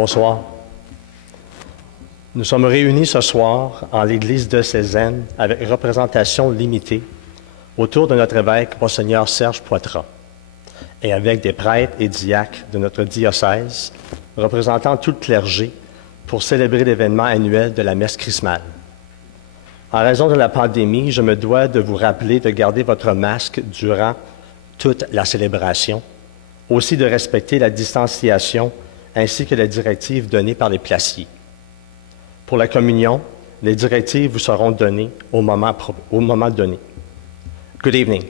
Bonsoir. Nous sommes réunis ce soir en l'Église diocésaine avec représentation limitée autour de notre évêque, Monseigneur Serge Poitras, et avec des prêtres et diacres de notre diocèse représentant tout le clergé pour célébrer l'événement annuel de la messe chrismale. En raison de la pandémie, je me dois de vous rappeler de garder votre masque durant toute la célébration, aussi de respecter la distanciation ainsi que les directives données par les placiers. Pour la communion, les directives vous seront données au moment donné. Good evening.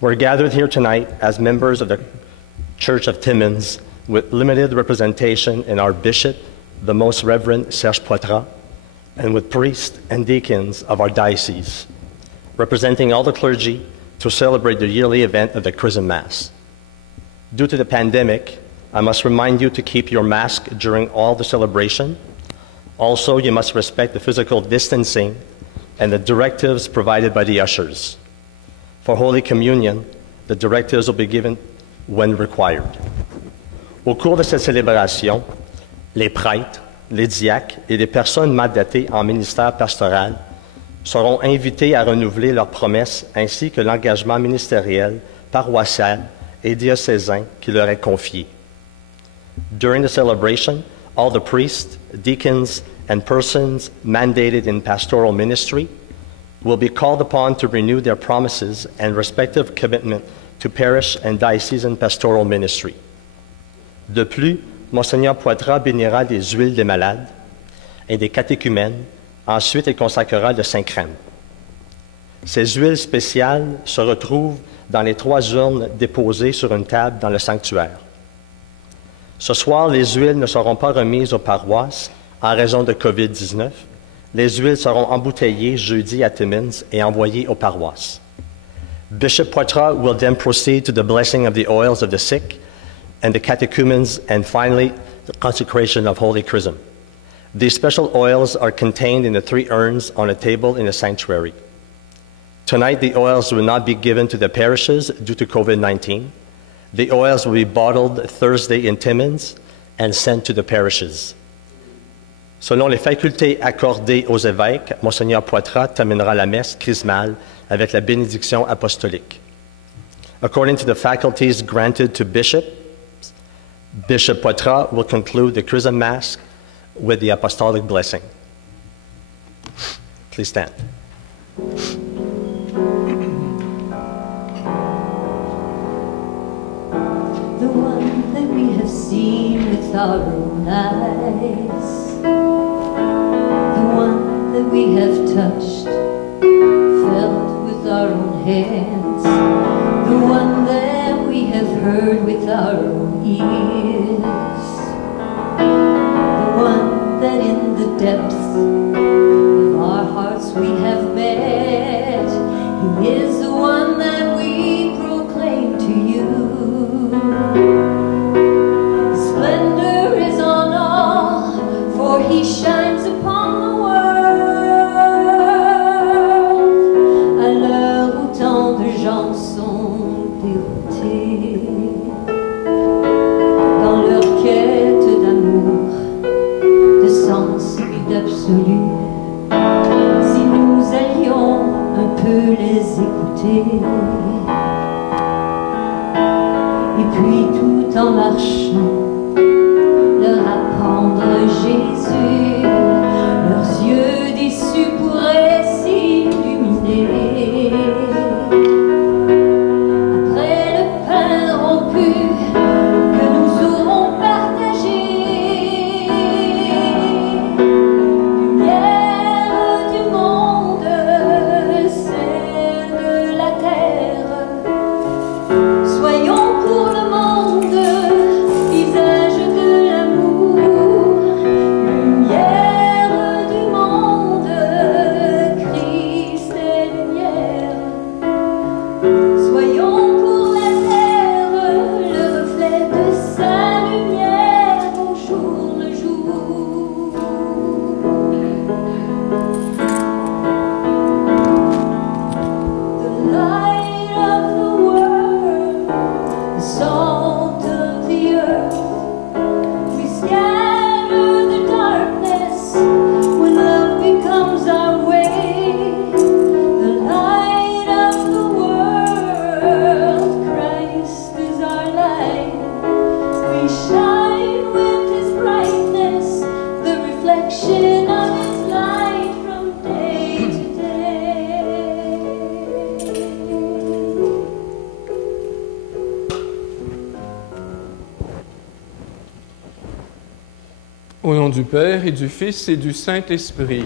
We're gathered here tonight as members of the Church of Timmins with limited representation in our bishop, the Most Reverend Serge Poitras, and with priests and deacons of our diocese, representing all the clergy to celebrate the yearly event of the Chrism Mass. Due to the pandemic, I must remind you to keep your mask during all the celebration. Also, you must respect the physical distancing and the directives provided by the ushers. For Holy Communion, the directives will be given when required. Au cours de cette célébration, les prêtres, les diacres et les personnes mandatées en ministère pastoral seront invités à renouveler leurs promesses ainsi que l'engagement ministériel, paroissial et diocésain qui leur est confié. During the celebration, all the priests, deacons, and persons mandated in pastoral ministry will be called upon to renew their promises and respective commitment to parish and diocesan pastoral ministry. De plus, Monseigneur Poitras bénira les huiles des malades et des catéchumènes. Ensuite, il consacrera le Saint-Crème. Ces huiles spéciales se retrouvent dans les 3 urnes déposées sur une table dans le sanctuaire. Ce soir, les huiles ne seront pas remises aux paroisses en raison de COVID-19. Les huiles seront embouteillées jeudi à Timmins et envoyées aux paroisses. Bishop Poitras will then proceed to the blessing of the oils of the sick and the catechumens, and finally, the consecration of Holy Chrism. These special oils are contained in the 3 urns on a table in the sanctuary. Tonight, the oils will not be given to the parishes due to COVID-19. The oils will be bottled Thursday in Timmins and sent to the parishes. Selon les facultés accordées aux évêques, Monseigneur Poitras terminera la messe chrismale avec la bénédiction apostolique. According to the faculties granted to bishops, Bishop Poitras will conclude the Chrism Mass with the apostolic blessing. Please stand. The one that we have seen with our own eyes, the one that we have touched, felt with our own hands, the one that we have heard with our own ears, the one that in the depths of our hearts we have met. He is the one that we proclaim to you. Splendor is on all, for he shines upon the world. À l'heure où tant de gens sont déroutés dans leur quête d'amour, de sens et d'absolu, si nous allions un peu les écouter, et puis tout en marchant leur apprendre Jésus, leurs yeux déçus pourraient s'illuminer. Après le pain rompu que nous aurons partagé, lumière du monde, celle de la terre, soyons pour le monde visage de l'amour, lumière du monde, Christ est lumière. Soyons pour la terre le reflet de sa lumière au jour le jour. The light of the world, the salt of the earth, we scatter Au nom du Père et du Fils et du Saint-Esprit,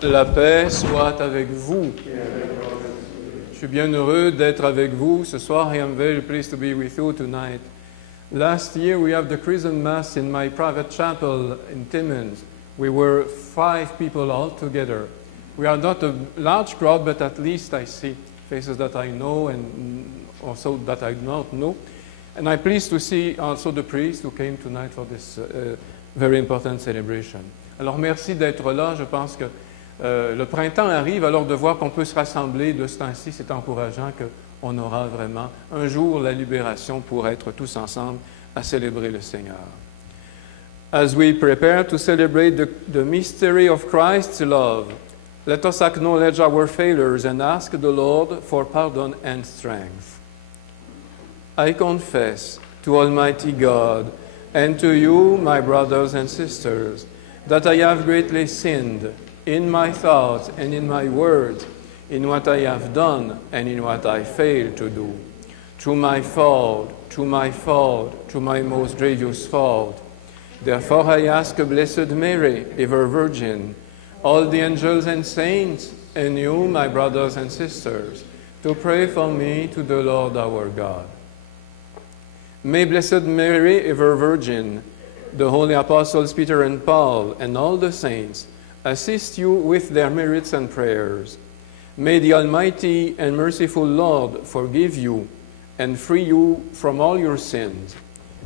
la paix soit avec vous. Je suis bien heureux d'être avec vous ce soir. I am very pleased to be with you tonight. Last year we have the Chrism Mass in my private chapel in Timmins. We were 5 people all together. We are not a large crowd, but at least I see faces that I know and also that I do not know. And I'm pleased to see also the priest who came tonight for this very important celebration. Alors merci d'être là. Je pense que le printemps arrive, alors de voir qu'on peut se rassembler de ce temps-ci, c'est encourageant qu'on aura vraiment un jour la libération pour être tous ensemble à célébrer le Seigneur. As we prepare to celebrate the mystery of Christ's love, let us acknowledge our failures and ask the Lord for pardon and strength. I confess to Almighty God and to you, my brothers and sisters, that I have greatly sinned in my thoughts and in my words, in what I have done and in what I failed to do. Through my fault, through my most grievous fault. Therefore I ask Blessed Mary, ever Virgin, all the angels and saints, and you, my brothers and sisters, to pray for me to the Lord our God. May Blessed Mary, ever Virgin, the holy apostles Peter and Paul, and all the saints, assist you with their merits and prayers. May the Almighty and merciful Lord forgive you and free you from all your sins.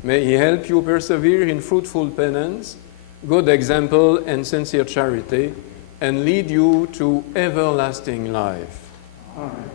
May He help you persevere in fruitful penance, good example, and sincere charity, and lead you to everlasting life. Amen.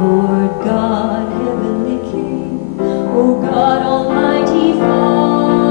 Lord God, Heavenly King, O God, Almighty Father.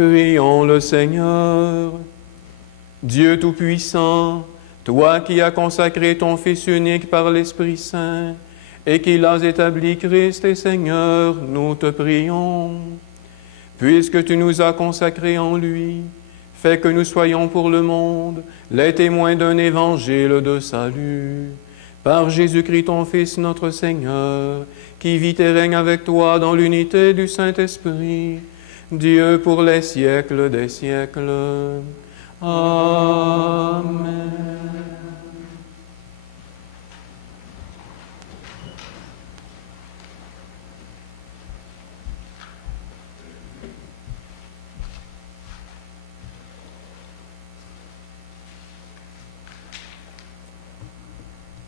Prions le Seigneur. Dieu Tout-Puissant, toi qui as consacré ton Fils unique par l'Esprit Saint et qui l'as établi Christ et Seigneur, nous te prions. Puisque tu nous as consacrés en lui, fais que nous soyons pour le monde les témoins d'un évangile de salut. Par Jésus-Christ ton Fils notre Seigneur, qui vit et règne avec toi dans l'unité du Saint-Esprit, Dieu pour les siècles des siècles. Amen.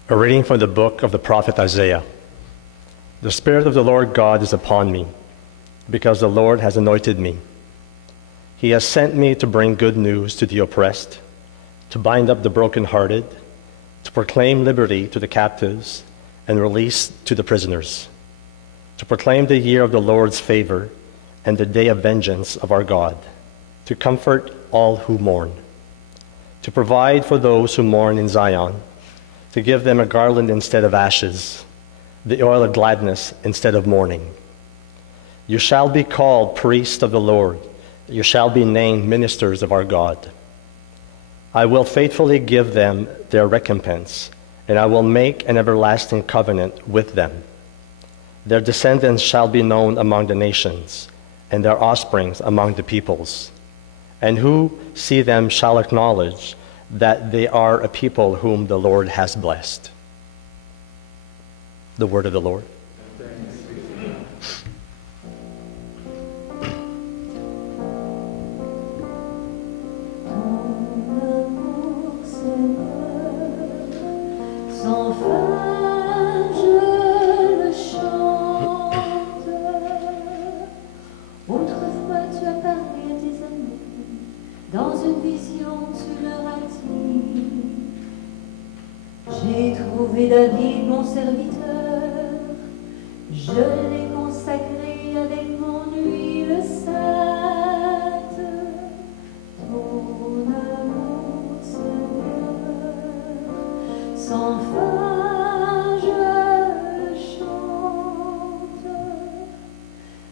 A reading from the book of the prophet Isaiah. The Spirit of the Lord God is upon me, because the Lord has anointed me. He has sent me to bring good news to the oppressed, to bind up the brokenhearted, to proclaim liberty to the captives and release to the prisoners, to proclaim the year of the Lord's favor and the day of vengeance of our God, to comfort all who mourn, to provide for those who mourn in Zion, to give them a garland instead of ashes, the oil of gladness instead of mourning. You shall be called priests of the Lord. You shall be named ministers of our God. I will faithfully give them their recompense, and I will make an everlasting covenant with them. Their descendants shall be known among the nations, and their offsprings among the peoples. And who see them shall acknowledge that they are a people whom the Lord has blessed. The word of the Lord. Sans fin, je le chante. Autrefois, tu as parlé à tes amis. Dans une vision, tu leur as dit: j'ai trouvé David, mon serviteur. Je l'ai consacré avec mon huile sainte. Ton amour, Seigneur, sans fin je le chante.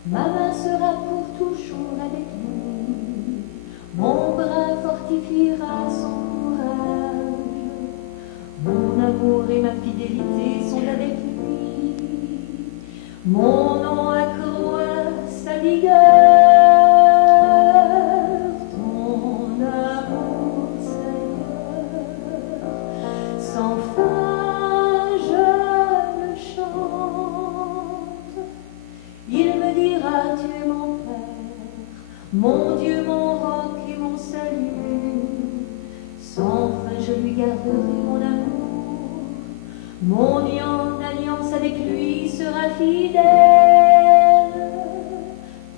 Ma main sera pour toujours avec lui. Mon bras fortifiera son courage. Mon amour et ma fidélité sont avec lui. Mon nom accroît sa vigueur. Ton amour, Seigneur, sans fin je le chante. Il me dira: tu es mon Père, mon Dieu, mon roc et mon salut. Sans fin je lui garderai mon amour. Mon alliance avec lui sera fidèle.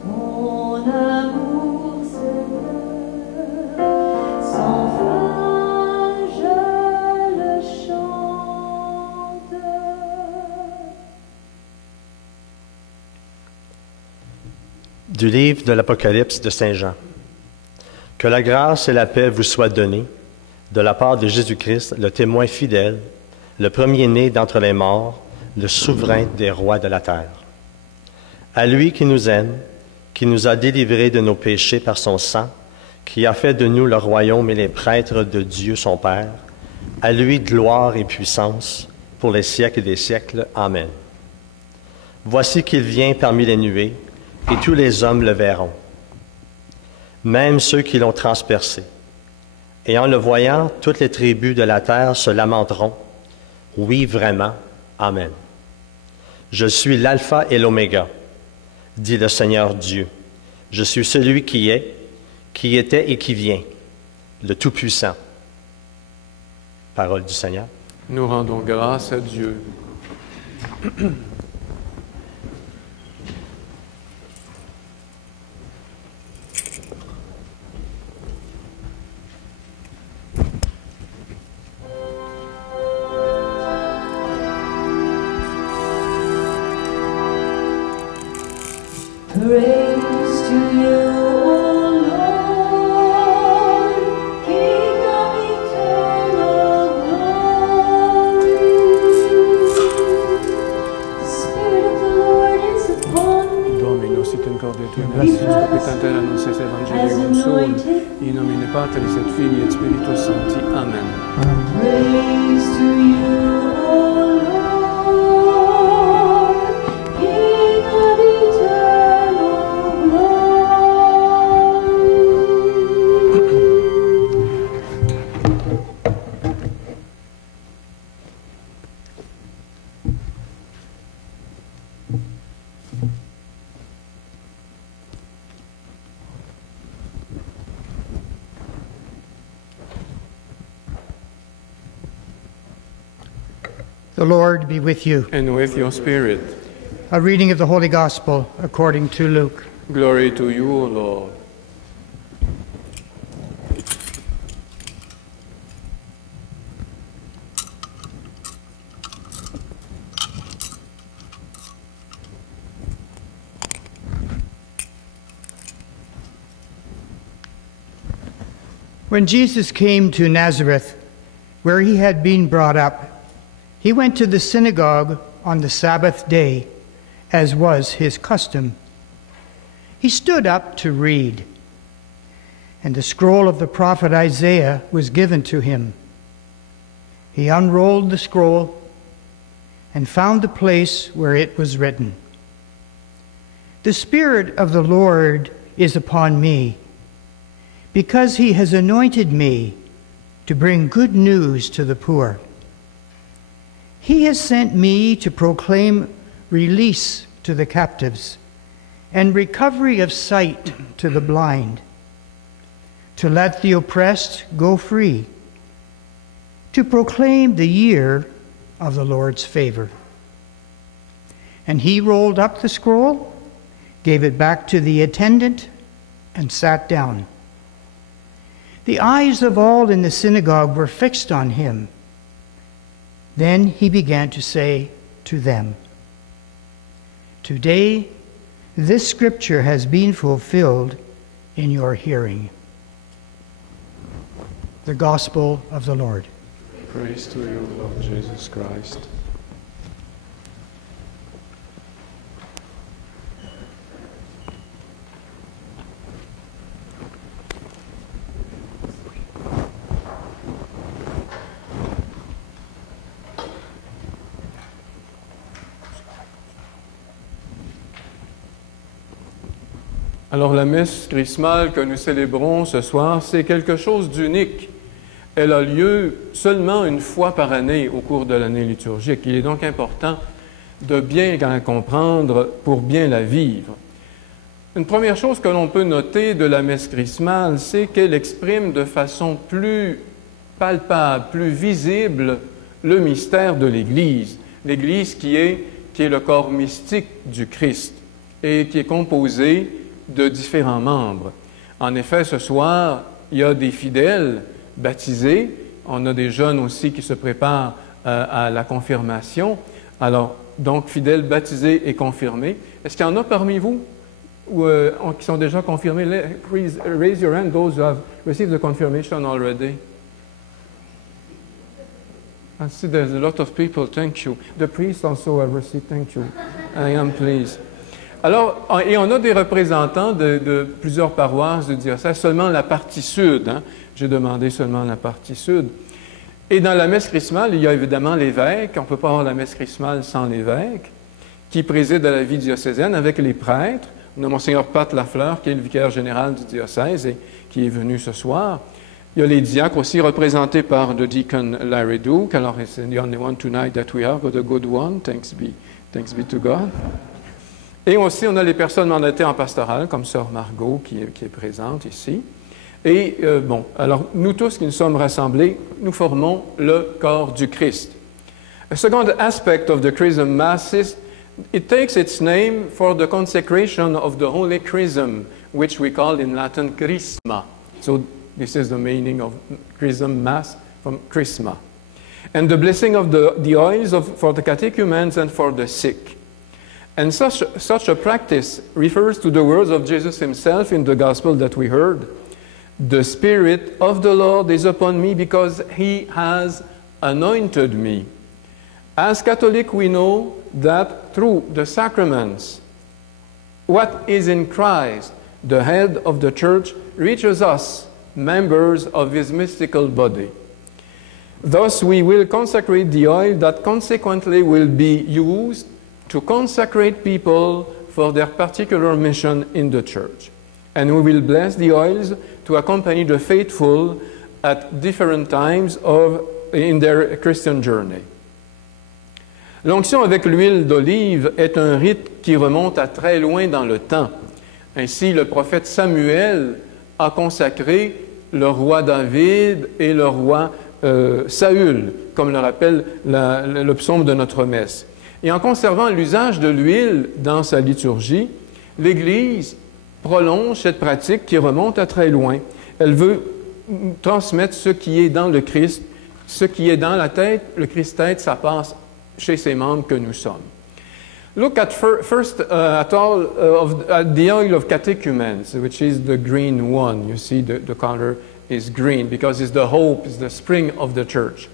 Ton amour, Seigneur, sans fin je le chante. Du livre de l'Apocalypse de Saint Jean. Que la grâce et la paix vous soient données de la part de Jésus-Christ, le témoin fidèle, le premier-né d'entre les morts, le souverain des rois de la terre. À lui qui nous aime, qui nous a délivrés de nos péchés par son sang, qui a fait de nous le royaume et les prêtres de Dieu son Père, à lui gloire et puissance pour les siècles des siècles. Amen. Voici qu'il vient parmi les nuées, et tous les hommes le verront, même ceux qui l'ont transpercé. Et en le voyant, toutes les tribus de la terre se lamenteront. Oui, vraiment. Amen. Je suis l'alpha et l'oméga, dit le Seigneur Dieu. Je suis celui qui est, qui était et qui vient, le Tout-Puissant. Parole du Seigneur. Nous rendons grâce à Dieu. Praise to you, O exter annunces evangelium suum, in nomine Patris et Filii et Spiritus Sancti. Amen. Praise to you, O Lord, King of eternal glory. The Lord be with you. And with your spirit. A reading of the Holy Gospel according to Luke. Glory to you, O Lord. When Jesus came to Nazareth, where he had been brought up, he went to the synagogue on the Sabbath day, as was his custom. He stood up to read, and the scroll of the prophet Isaiah was given to him. He unrolled the scroll and found the place where it was written, "The Spirit of the Lord is upon me, because he has anointed me to bring good news to the poor. He has sent me to proclaim release to the captives and recovery of sight to the blind, to let the oppressed go free, to proclaim the year of the Lord's favor." And he rolled up the scroll, gave it back to the attendant, and sat down. The eyes of all in the synagogue were fixed on him. Then he began to say to them, "Today, this scripture has been fulfilled in your hearing." The Gospel of the Lord. Praise to you, Lord Jesus Christ. Alors la messe chrismale que nous célébrons ce soir, c'est quelque chose d'unique. Elle a lieu seulement une fois par année au cours de l'année liturgique. Il est donc important de bien la comprendre pour bien la vivre. Une première chose que l'on peut noter de la messe chrismale, c'est qu'elle exprime de façon plus palpable, plus visible, le mystère de l'Église. L'Église qui est le corps mystique du Christ et qui est composé de différents membres. En effet, ce soir, il y a des fidèles baptisés, on a des jeunes aussi qui se préparent à la confirmation. Alors, donc, fidèles baptisés et confirmés. Est-ce qu'il y en a parmi vous qui sont déjà confirmés? Please raise your hand, those who have received the confirmation already. I see there's a lot of people, thank you. The priest also have received, thank you. I am pleased. Alors, et on a des représentants de plusieurs paroisses du diocèse, seulement la partie sud. Hein? J'ai demandé seulement la partie sud. Et dans la messe chrismale, il y a évidemment l'évêque. On ne peut pas avoir la messe chrismale sans l'évêque, qui préside à la vie diocésaine avec les prêtres. On a Monseigneur Pat Lafleur, qui est le vicaire général du diocèse et qui est venu ce soir. Il y a les diacres aussi, représentés par the deacon Larry Duke. Alors, it's the only one tonight that we have, but a good one. Thanks be to God. Et aussi, on a les personnes mandatées en pastoral, comme Sœur Margot, qui est présente ici. Et bon, alors, nous tous qui nous sommes rassemblés, nous formons le corps du Christ. A second aspect of the Chrism Mass is, it takes its name for the consecration of the Holy Chrism, which we call in Latin Chrisma. So, this is the meaning of Chrism Mass from Chrisma. And the blessing of the oils for the catechumens and for the sick. And such a practice refers to the words of Jesus himself in the gospel that we heard. The Spirit of the Lord is upon me because he has anointed me. As Catholic, we know that through the sacraments, what is in Christ the head of the church, reaches us, members of his mystical body. Thus, we will consecrate the oil that consequently will be used to consecrate people for their particular mission in the church. And we will bless the oils to accompany the faithful at different times in their Christian journey. L'onction avec l'huile d'olive est un rite qui remonte à très loin dans le temps. Ainsi, le prophète Samuel a consacré le roi David et le roi Saül, comme le rappelle le psaume de notre messe. Et en conservant l'usage de l'huile dans sa liturgie, l'Église prolonge cette pratique qui remonte à très loin. Elle veut transmettre ce qui est dans le Christ, ce qui est dans la tête, le Christ-tête, ça passe chez ses membres que nous sommes. Look at first at the oil of catechumens, which is the green one. You see the color is green because it's the hope, it's the spring of the church.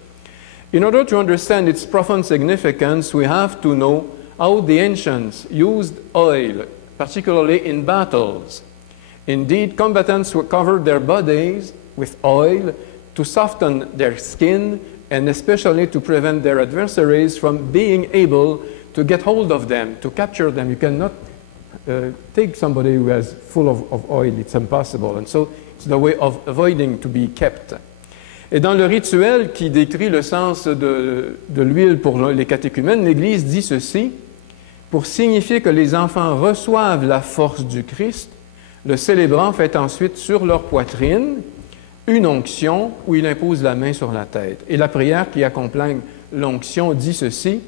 In order to understand its profound significance, we have to know how the ancients used oil, particularly in battles. Indeed, combatants covered their bodies with oil to soften their skin and especially to prevent their adversaries from being able to get hold of them, to capture them. You cannot take somebody who is full of oil. It's impossible. And so it's the way of avoiding to be kept. Et dans le rituel qui décrit le sens de l'huile pour les catéchumènes, l'Église dit ceci: pour signifier que les enfants reçoivent la force du Christ, le célébrant fait ensuite sur leur poitrine une onction où il impose la main sur la tête. Et la prière qui accompagne l'onction dit ceci: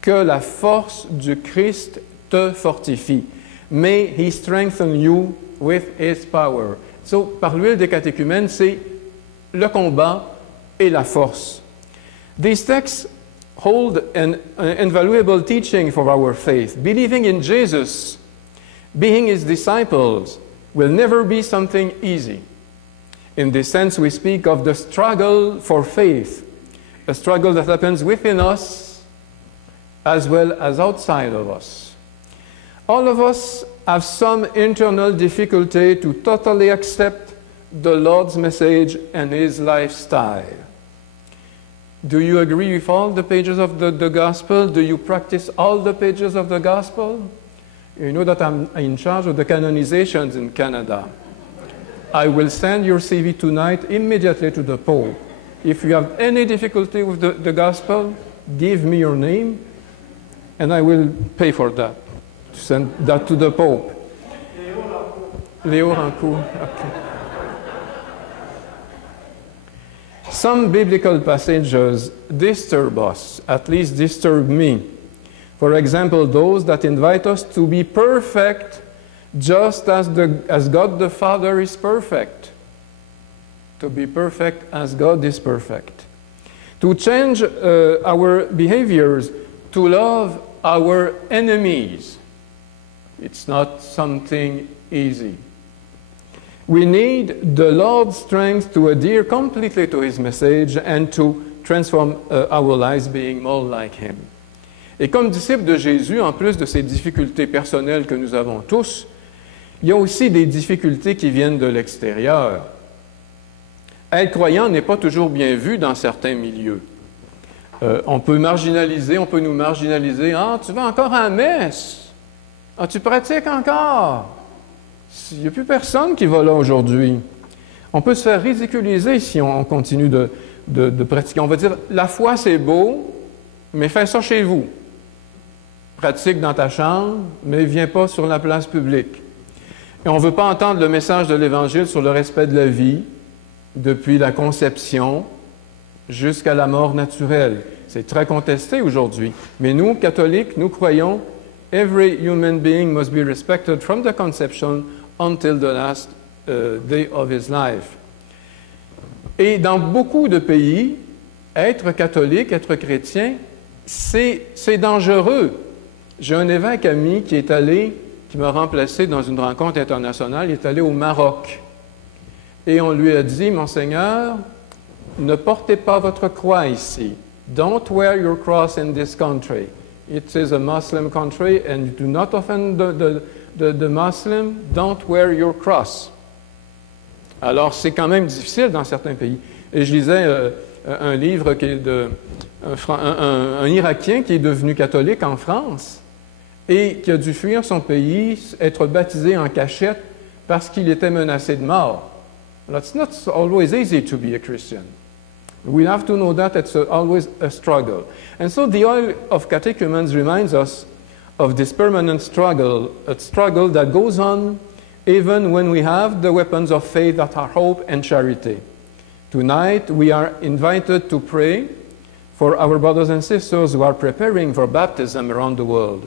que la force du Christ te fortifie. May he strengthen you with his power. So, par l'huile des catéchumènes, c'est le combat et la force. These texts hold an invaluable teaching for our faith. Believing in Jesus, being his disciples, will never be something easy. In this sense, we speak of the struggle for faith, a struggle that happens within us as well as outside of us. All of us have some internal difficulty to totally accept the Lord's message and his lifestyle. Do you agree with all the pages of the gospel? Do you practice all the pages of the gospel? You know that I'm in charge of the canonizations in Canada. I will send your CV tonight immediately to the Pope. If you have any difficulty with the gospel, give me your name and I will pay for that, to send that to the Pope. Léo Rancourt. Okay. Some biblical passages disturb us, at least disturb me. For example, those that invite us to be perfect just as God the Father is perfect. To be perfect as God is perfect. To change our behaviors, to love our enemies. It's not something easy. We need the Lord's strength to adhere completely to his message and to transform our lives being more like him. Et comme disciples de Jésus, en plus de ces difficultés personnelles que nous avons tous, il y a aussi des difficultés qui viennent de l'extérieur. Être croyant n'est pas toujours bien vu dans certains milieux. On peut nous marginaliser. « Ah, tu vas encore à la messe? Ah, tu pratiques encore? » Il n'y a plus personne qui va là aujourd'hui. On peut se faire ridiculiser si on continue de pratiquer. On va dire, la foi c'est beau, mais fais ça chez vous. Pratique dans ta chambre, mais viens pas sur la place publique. Et on ne veut pas entendre le message de l'Évangile sur le respect de la vie, depuis la conception jusqu'à la mort naturelle. C'est très contesté aujourd'hui. Mais nous, catholiques, nous croyons every human being must be respected from the conception until the last day of his life. Et dans beaucoup de pays, être catholique, être chrétien, c'est dangereux. J'ai un évêque ami qui m'a remplacé dans une rencontre internationale, il est allé au Maroc. Et on lui a dit, Monseigneur, ne portez pas votre croix ici. Don't wear your cross in this country. It is a Muslim country and do not offend the Muslim, don't wear your cross. Alors, c'est quand même difficile dans certains pays. Et je lisais un livre qui est un Irakien qui est devenu catholique en France et qui a dû fuir son pays, être baptisé en cachette parce qu'il était menacé de mort. Well, it's not always easy to be a Christian. We have to know that it's always a struggle. And so the oil of catechumens reminds us of this permanent struggle, a struggle that goes on even when we have the weapons of faith that are hope and charity. Tonight, we are invited to pray for our brothers and sisters who are preparing for baptism around the world,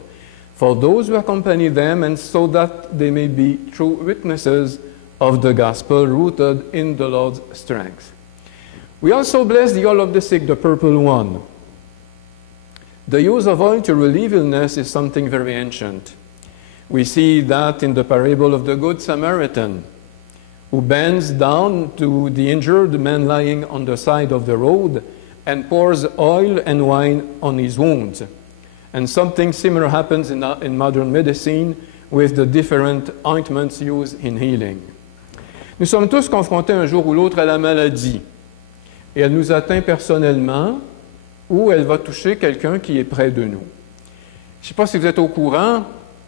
for those who accompany them, and so that they may be true witnesses of the gospel rooted in the Lord's strength. We also bless the oil of the sick, the purple one. The use of oil to relieve illness is something very ancient. We see that in the parable of the Good Samaritan, who bends down to the injured man lying on the side of the road and pours oil and wine on his wounds. And something similar happens in modern medicine with the different ointments used in healing. Nous sommes tous confrontés un jour ou l'autre à la maladie. Et elle nous atteint personnellement ou elle va toucher quelqu'un qui est près de nous. Je ne sais pas si vous êtes au courant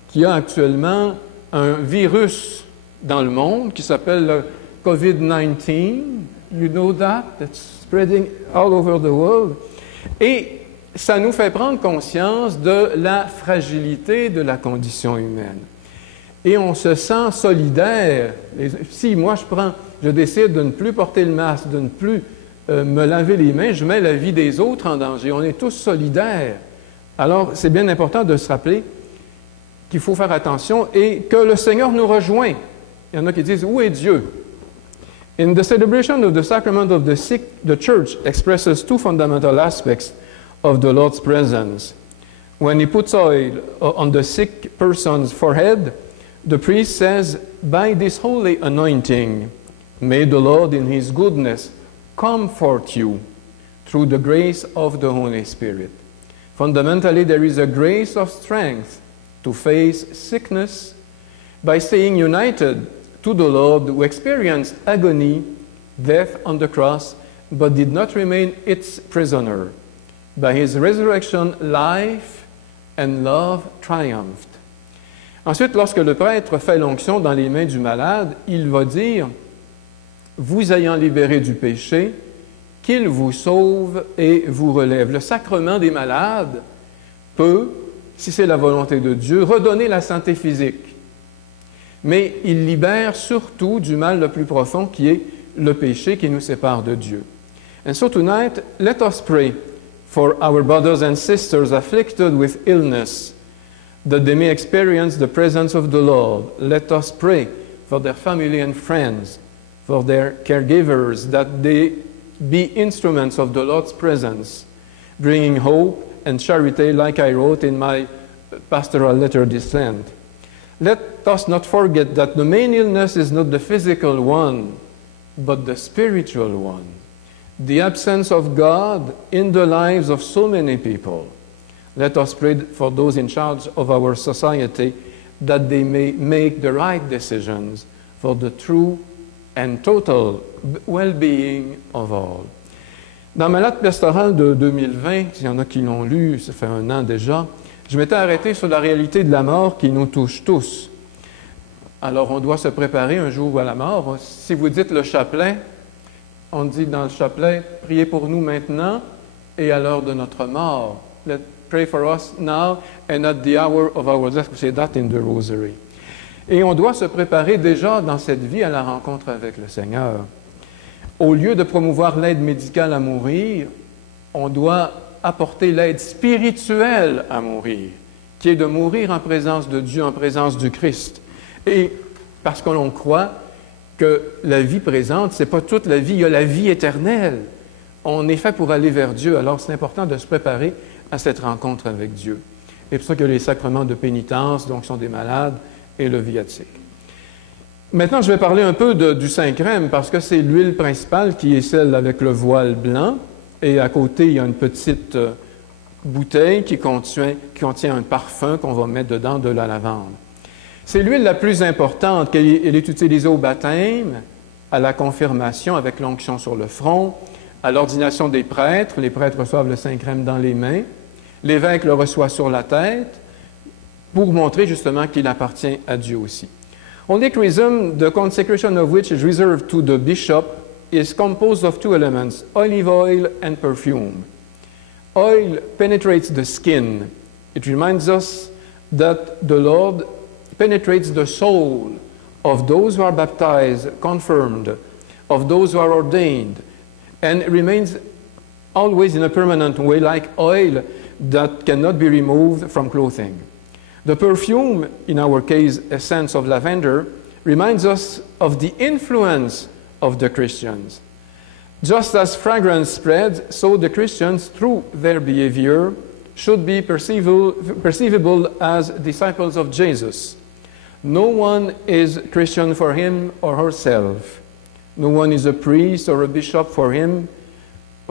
qu'il y a actuellement un virus dans le monde qui s'appelle le COVID-19. You know that? It's spreading all over the world. Et ça nous fait prendre conscience de la fragilité de la condition humaine. Et on se sent solidaire. Si moi je décide de ne plus porter le masque, de ne plus me laver les mains, je mets la vie des autres en danger. On est tous solidaires. Alors, c'est bien important de se rappeler qu'il faut faire attention et que le Seigneur nous rejoint. Il y en a qui disent, où est Dieu? In the celebration of the sacrament of the sick, the Church expresses two fundamental aspects of the Lord's presence. When he puts oil on the sick person's forehead, the priest says, by this holy anointing, may the Lord in his goodness comfort you through the grace of the Holy Spirit. Fundamentally, there is a grace of strength to face sickness by staying united to the Lord who experienced agony, death on the cross, but did not remain its prisoner. By his resurrection, life and love triumphed. Ensuite, lorsque le prêtre fait l'onction dans les mains du malade, il va dire, vous ayant libéré du péché, qu'il vous sauve et vous relève. Le sacrement des malades peut, si c'est la volonté de Dieu, redonner la santé physique. Mais il libère surtout du mal le plus profond qui est le péché qui nous sépare de Dieu. And so tonight, let us pray for our brothers and sisters afflicted with illness, that they may experience the presence of the Lord. Let us pray for their family and friends, for their caregivers, that they be instruments of the Lord's presence, bringing hope and charity, like I wrote in my pastoral letter this Lent. Let us not forget that the main illness is not the physical one, but the spiritual one. The absence of God in the lives of so many people. Let us pray for those in charge of our society that they may make the right decisions for the true and total well-being of all. Dans ma lettre pastorale de 2020, s'il y en a qui l'ont lu, ça fait 1 an déjà, je m'étais arrêté sur la réalité de la mort qui nous touche tous. Alors, on doit se préparer un jour à la mort. Si vous dites le chapelet, on dit dans le chapelet, priez pour nous maintenant et à l'heure de notre mort. Pray for us now and at the hour of our death. We say that in the rosary. Et on doit se préparer déjà dans cette vie à la rencontre avec le Seigneur. Au lieu de promouvoir l'aide médicale à mourir, on doit apporter l'aide spirituelle à mourir, qui est de mourir en présence de Dieu, en présence du Christ. Et parce que l'on croit que la vie présente, ce n'est pas toute la vie, il y a la vie éternelle. On est fait pour aller vers Dieu, alors c'est important de se préparer à cette rencontre avec Dieu. Et pour ça qu'il y a les sacrements de pénitence, donc sont des malades, et le viatique. Maintenant, je vais parler un peu du Saint-Crème, parce que c'est l'huile principale qui est celle avec le voile blanc, et à côté, il y a une petite bouteille qui contient un parfum qu'on va mettre dedans de la lavande. C'est l'huile la plus importante, qu'elle est utilisée au baptême, à la confirmation avec l'onction sur le front, à l'ordination des prêtres. Les prêtres reçoivent le Saint-Crème dans les mains. L'évêque le reçoit sur la tête pour montrer justement qu'il appartient à Dieu aussi. Holy chrism, the consecration of which is reserved to the bishop, is composed of two elements, olive oil and perfume. Oil penetrates the skin. It reminds us that the Lord penetrates the soul of those who are baptized, confirmed, of those who are ordained, and remains always in a permanent way, like oil that cannot be removed from clothing. The perfume, in our case, a scent of lavender, reminds us of the influence of the Christians. Just as fragrance spreads, so the Christians, through their behavior, should be perceivable as disciples of Jesus. No one is Christian for him or herself. No one is a priest or a bishop for him,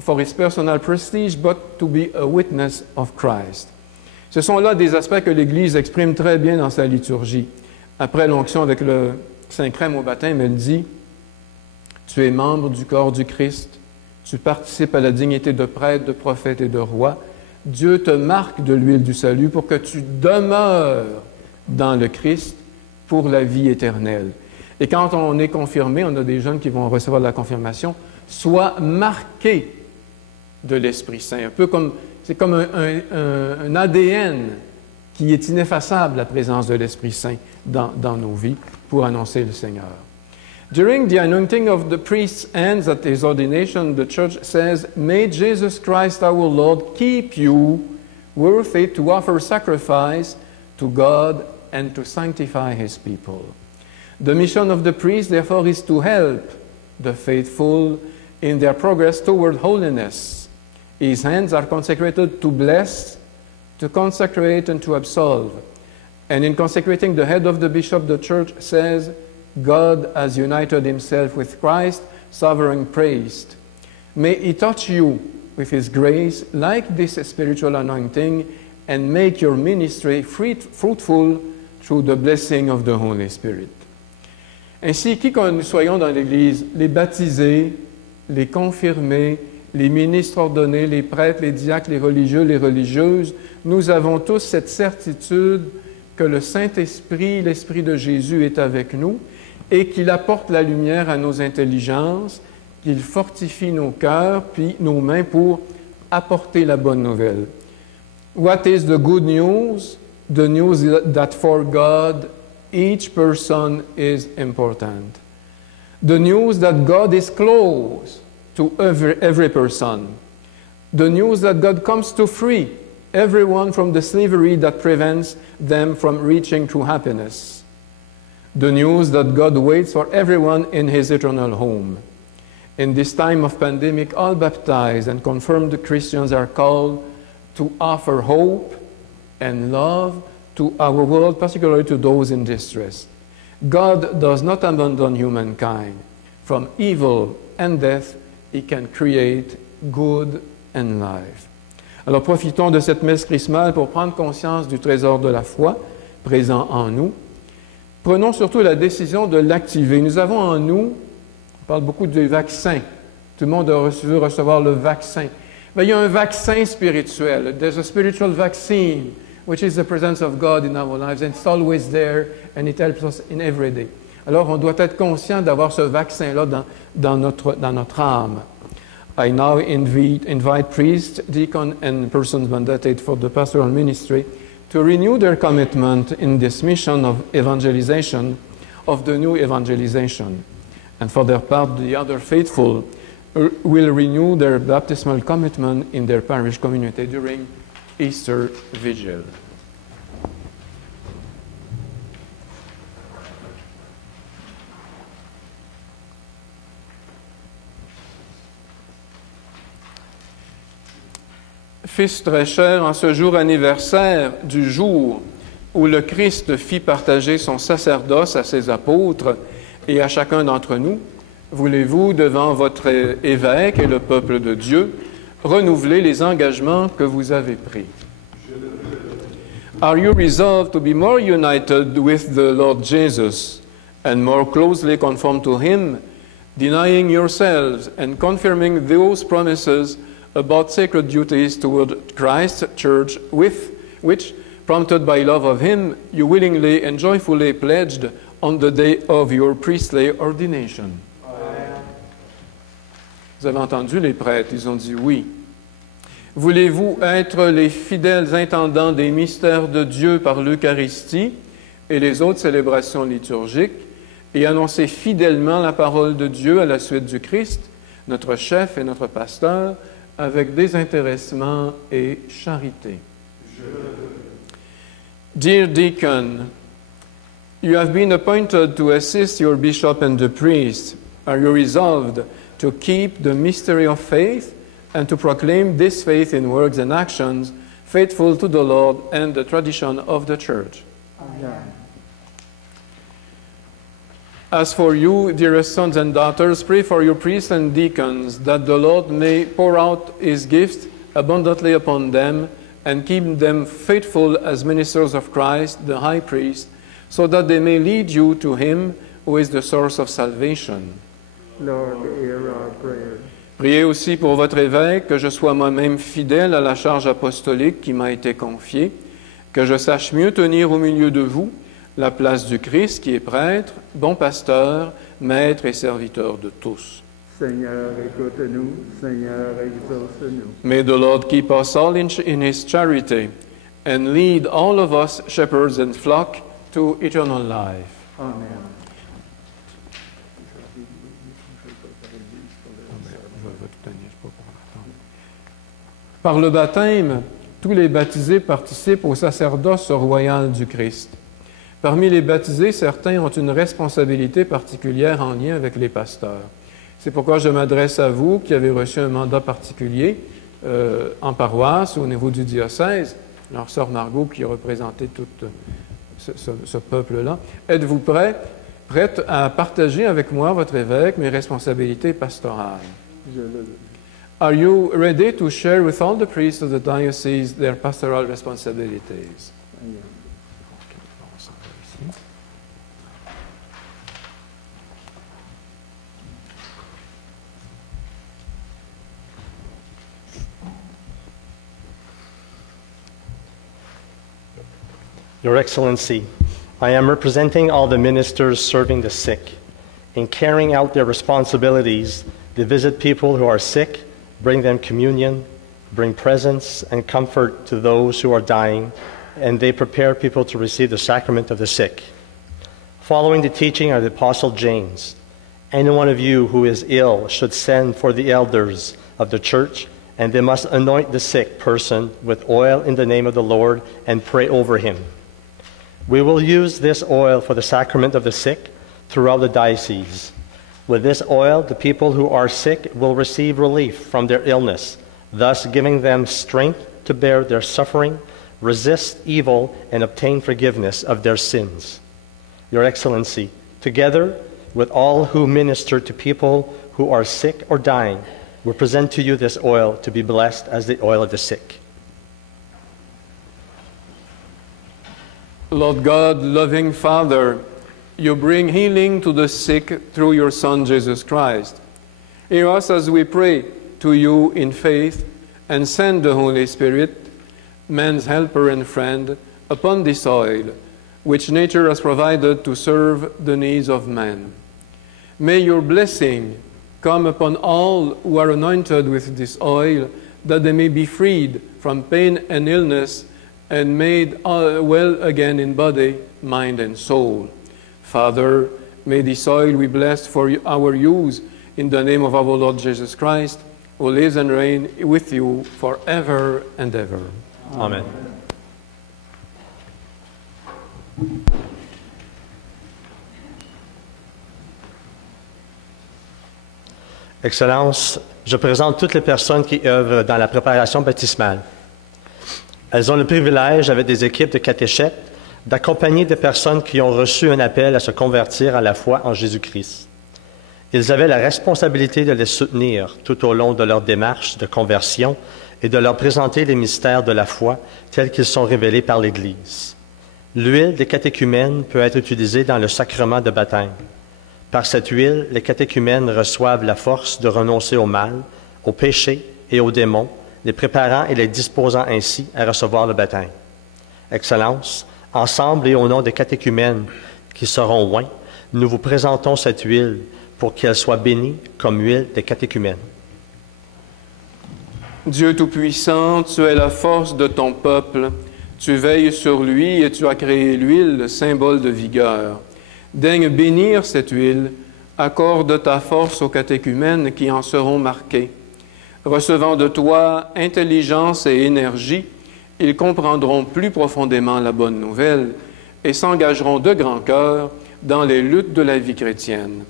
for his personal prestige, but to be a witness of Christ. Ce sont là des aspects que l'Église exprime très bien dans sa liturgie. Après l'onction avec le Saint-Crème au baptême, elle dit « Tu es membre du corps du Christ, tu participes à la dignité de prêtre, de prophète et de roi. Dieu te marque de l'huile du salut pour que tu demeures dans le Christ pour la vie éternelle. » Et quand on est confirmé, on a des jeunes qui vont recevoir la confirmation, sois marqué de l'Esprit Saint. Un peu comme, c'est comme un ADN qui est ineffaçable, la présence de l'Esprit Saint dans nos vies pour annoncer le Seigneur. During the anointing of the priest's hands at his ordination, the church says, "May Jesus Christ our Lord keep you worthy to offer sacrifice to God and to sanctify his people." The mission of the priest, therefore, is to help the faithful in their progress toward holiness. His hands are consecrated to bless, to consecrate, and to absolve. And in consecrating the head of the bishop, the church says, God has united himself with Christ, sovereign priest. May he touch you with his grace, like this spiritual anointing, and make your ministry fruitful through the blessing of the Holy Spirit. Ainsi, qui que nous soyons dans l'Église, les baptisés, les confirmés, les ministres ordonnés, les prêtres, les diacres, les religieux, les religieuses, nous avons tous cette certitude que le Saint-Esprit, l'Esprit de Jésus est avec nous et qu'il apporte la lumière à nos intelligences, qu'il fortifie nos cœurs puis nos mains pour apporter la bonne nouvelle. What is the good news? The news that for God, each person is important. The news that God is close to every person. The news that God comes to free everyone from the slavery that prevents them from reaching true happiness. The news that God waits for everyone in his eternal home. In this time of pandemic, all baptized and confirmed Christians are called to offer hope and love to our world, particularly to those in distress. God does not abandon humankind. From evil and death, he can create good and life. Alors profitons de cette messe chrismale pour prendre conscience du trésor de la foi présent en nous. Prenons surtout la décision de l'activer. Nous avons en nous, on parle beaucoup du vaccin. Tout le monde veut recevoir le vaccin. Mais il y a un vaccin spirituel. There's a spiritual vaccine, which is the presence of God in our lives, and it's always there, and it helps us in every day. Alors, on doit être conscient d'avoir ce vaccin-là dans notre âme. I now invite priests, deacons, and persons mandated for the pastoral ministry to renew their commitment in this mission of evangelization, of the new evangelization. And for their part, the other faithful will renew their baptismal commitment in their parish community during Easter Vigil. Fils très cher, en ce jour anniversaire du jour où le Christ fit partager son sacerdoce à ses apôtres et à chacun d'entre nous, voulez-vous, devant votre évêque et le peuple de Dieu, renouveler les engagements que vous avez pris? Are you resolved to be more united with the Lord Jesus and more closely conformed to Him, denying yourselves and confirming those promises about sacred duties toward Christ's church, with which, prompted by love of Him, you willingly and joyfully pledged on the day of your priestly ordination? Amen. Vous avez entendu les prêtres, ils ont dit oui. Voulez-vous être les fidèles intendants des mystères de Dieu par l'Eucharistie et les autres célébrations liturgiques et annoncer fidèlement la parole de Dieu à la suite du Christ, notre chef et notre pasteur, avec désintéressement et charité? Dear Deacon, you have been appointed to assist your bishop and the priest. Are you resolved to keep the mystery of faith and to proclaim this faith in words and actions, faithful to the Lord and the tradition of the Church? Amen. As for you, dearest sons and daughters, pray for your priests and deacons, that the Lord may pour out His gifts abundantly upon them and keep them faithful as ministers of Christ, the High Priest, so that they may lead you to Him who is the source of salvation. Lord, hear our prayer. Priez aussi pour votre évêque, que je sois moi-même fidèle à la charge apostolique qui m'a été confiée, que je sache mieux tenir au milieu de vous la place du Christ qui est prêtre, bon pasteur, maître et serviteur de tous. Seigneur, écoute-nous. Seigneur, exauce-nous. May the Lord keep us all in His charity and lead all of us, shepherds and flock, to eternal life. Amen. Par le baptême, tous les baptisés participent au sacerdoce royal du Christ. Parmi les baptisés, certains ont une responsabilité particulière en lien avec les pasteurs. C'est pourquoi je m'adresse à vous qui avez reçu un mandat particulier en paroisse ou au niveau du diocèse. Alors, sœur Margot qui représentait tout ce peuple-là. Êtes-vous prête à partager avec moi, votre évêque, mes responsabilités pastorales? Je le veux. Are you ready to share with all the priests of the diocese their pastoral responsibilities? Amen. Your Excellency, I am representing all the ministers serving the sick. In carrying out their responsibilities, they visit people who are sick, bring them communion, bring presents and comfort to those who are dying, and they prepare people to receive the sacrament of the sick. Following the teaching of the Apostle James, any one of you who is ill should send for the elders of the church, and they must anoint the sick person with oil in the name of the Lord and pray over him. We will use this oil for the sacrament of the sick throughout the diocese. With this oil, the people who are sick will receive relief from their illness, thus giving them strength to bear their suffering, resist evil, and obtain forgiveness of their sins. Your Excellency, together with all who minister to people who are sick or dying, we present to you this oil to be blessed as the oil of the sick. Lord God, loving Father, you bring healing to the sick through your Son, Jesus Christ. Hear us as we pray to you in faith, and send the Holy Spirit, man's helper and friend, upon this oil, which nature has provided to serve the needs of man. May your blessing come upon all who are anointed with this oil, that they may be freed from pain and illness, and made well again in body, mind, and soul. Father, may this oil be blessed for our use in the name of our Lord Jesus Christ, who lives and reigns with you forever and ever. Amen. Excellence, je présente toutes les personnes qui œuvrent dans la préparation baptismale. Elles ont le privilège, avec des équipes de catéchètes, d'accompagner des personnes qui ont reçu un appel à se convertir à la foi en Jésus-Christ. Ils avaient la responsabilité de les soutenir tout au long de leur démarche de conversion et de leur présenter les mystères de la foi tels qu'ils sont révélés par l'Église. L'huile des catéchumènes peut être utilisée dans le sacrement de baptême. Par cette huile, les catéchumènes reçoivent la force de renoncer au mal, au péché et aux démons, les préparant et les disposant ainsi à recevoir le baptême. Excellence, ensemble et au nom des catéchumènes qui seront oints, nous vous présentons cette huile pour qu'elle soit bénie comme huile des catéchumènes. Dieu Tout-Puissant, tu es la force de ton peuple. Tu veilles sur lui et tu as créé l'huile, symbole de vigueur. Daigne bénir cette huile, accorde ta force aux catéchumènes qui en seront marqués. Recevant de toi intelligence et énergie, ils comprendront plus profondément la bonne nouvelle et s'engageront de grand cœur dans les luttes de la vie chrétienne.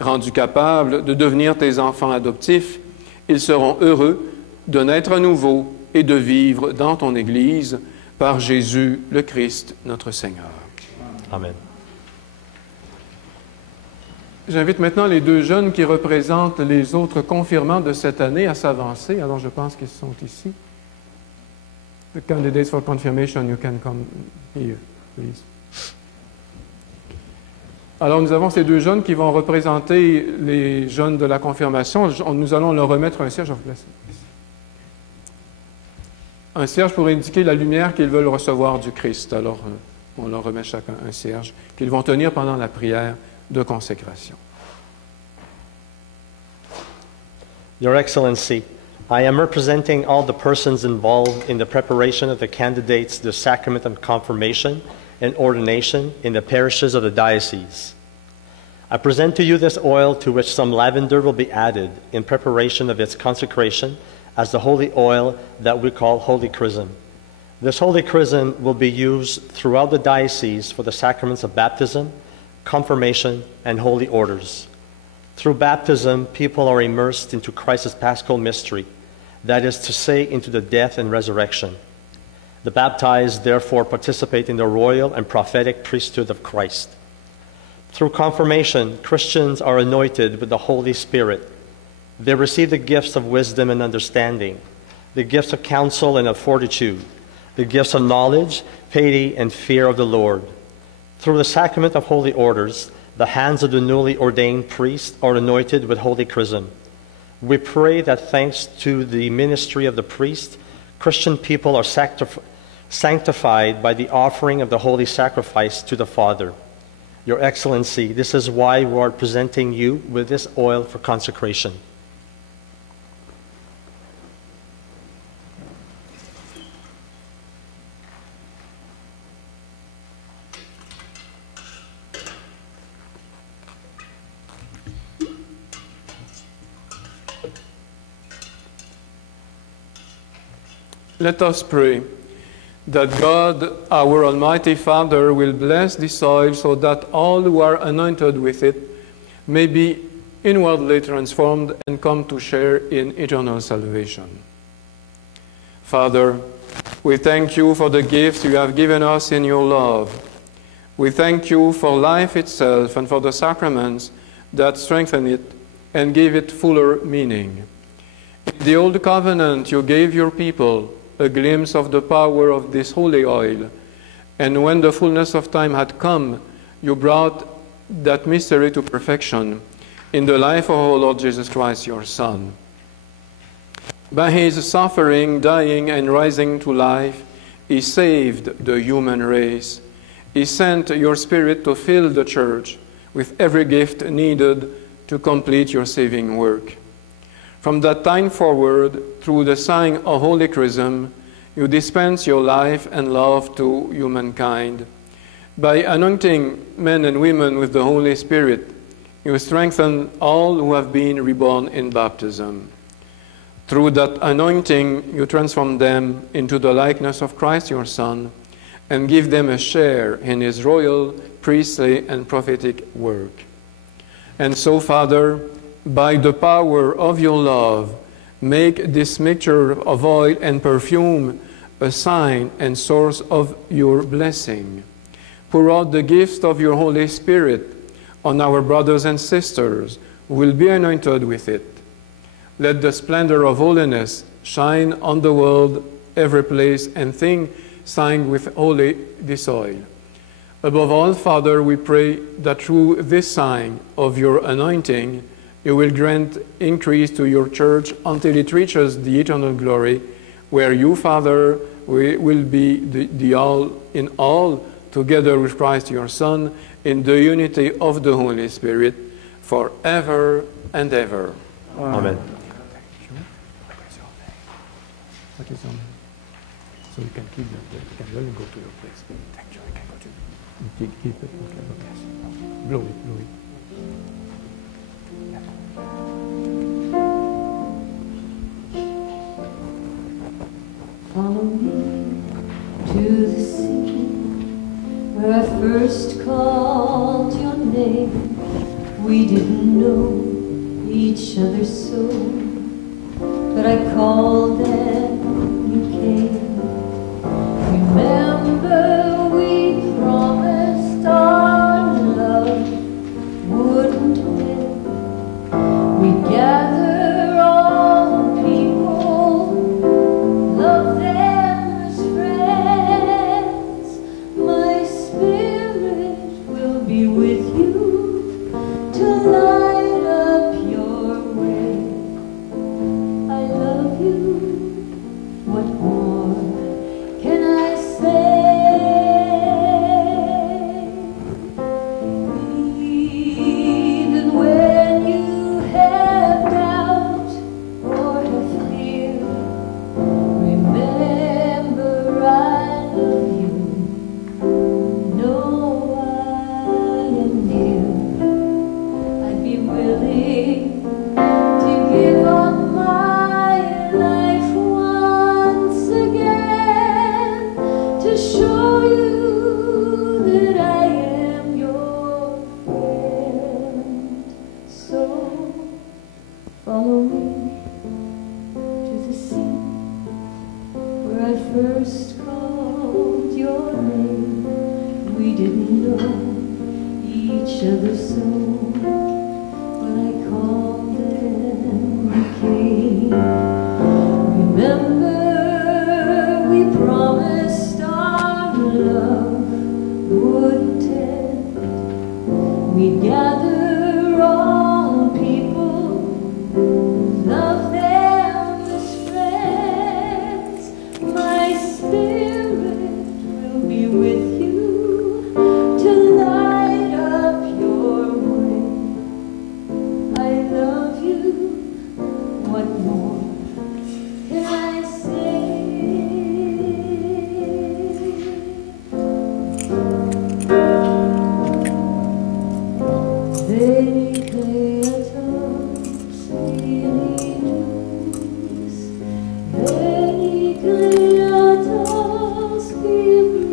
Rendus capables de devenir tes enfants adoptifs, ils seront heureux de naître à nouveau et de vivre dans ton Église par Jésus le Christ, notre Seigneur. Amen. J'invite maintenant les deux jeunes qui représentent les autres confirmants de cette année à s'avancer. Alors, je pense qu'ils sont ici. The candidates for confirmation, you can come here, please. Alors, nous avons ces deux jeunes qui vont représenter les jeunes de la confirmation. Nous allons leur remettre un cierge. Je vous laisse. Un cierge pour indiquer la lumière qu'ils veulent recevoir du Christ. Alors, on leur remet chacun un cierge qu'ils vont tenir pendant la prière de consécration. Your Excellency, I am representing all the persons involved in the preparation of the candidates to the sacrament of confirmation and ordination in the parishes of the diocese. I present to you this oil to which some lavender will be added in preparation of its consecration as the holy oil that we call Holy Chrism. This Holy Chrism will be used throughout the diocese for the sacraments of baptism, confirmation, and holy orders. Through baptism, people are immersed into Christ's paschal mystery, that is to say, into the death and resurrection. The baptized, therefore, participate in the royal and prophetic priesthood of Christ. Through confirmation, Christians are anointed with the Holy Spirit. They receive the gifts of wisdom and understanding, the gifts of counsel and of fortitude, the gifts of knowledge, piety, and fear of the Lord. Through the sacrament of holy orders, the hands of the newly ordained priests are anointed with Holy Chrism. We pray that thanks to the ministry of the priest, Christian people are sanctified by the offering of the holy sacrifice to the Father. Your Excellency, this is why we are presenting you with this oil for consecration. Let us pray that God, our Almighty Father, will bless this oil so that all who are anointed with it may be inwardly transformed and come to share in eternal salvation. Father, we thank you for the gifts you have given us in your love. We thank you for life itself and for the sacraments that strengthen it and give it fuller meaning. In the Old Covenant, you gave your people a glimpse of the power of this holy oil, and when the fullness of time had come, you brought that mystery to perfection in the life of our Lord Jesus Christ, your Son. By his suffering, dying, and rising to life, he saved the human race. He sent your Spirit to fill the Church with every gift needed to complete your saving work. From that time forward, through the sign of Holy Chrism, you dispense your life and love to humankind. By anointing men and women with the Holy Spirit, you strengthen all who have been reborn in baptism. Through that anointing, you transform them into the likeness of Christ your Son, and give them a share in his royal, priestly, and prophetic work. And so, Father, by the power of your love, make this mixture of oil and perfume a sign and source of your blessing. Pour out the gifts of your Holy Spirit on our brothers and sisters will be anointed with it. Let the splendor of holiness shine on the world, every place and thing signed with holy this oil. Above all, Father, we pray that through this sign of your anointing, you will grant increase to your church until it reaches the eternal glory, where you, Father, will be the all in all, together with Christ your Son, in the unity of the Holy Spirit, forever and ever. Amen. What is on? So you can keep that. You can let it go to your place. Thank you. You can go to. Keep it. Okay. Blow it. Follow me to the sea, where I first called your name. We didn't know each other so, but I called and you came. Remember, we promised our love wouldn't end. We'd gather all people, love them as friends. My spirit will be with you to light up your way. I love you. What more can I say? Even when you have doubt or have fear, remember I love you. Know I am near. I'd be willing to give up my life once again to show you that I am your friend. So follow me to the sea, where I first called your name. We didn't know each other so, but I called and you came. Remember, we promised our love wouldn't end. We'd gather all people, love them as friends. My spirit will be with you to light up your way. I love you. What more can I say? Veni Creator Spiritus, Veni Creator Spiritus,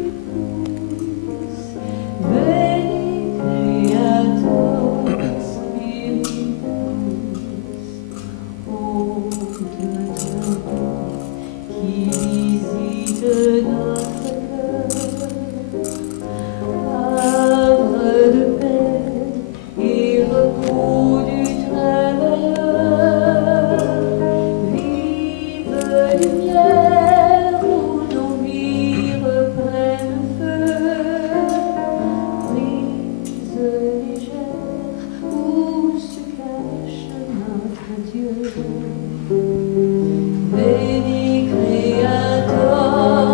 Veni Creator Spiritus. Oh, qui visite notre cœur, havre de paix et repos du travailleur, vive lumière où nos vies reprennent feu, brise légère où se cache notre Dieu. Veni Creator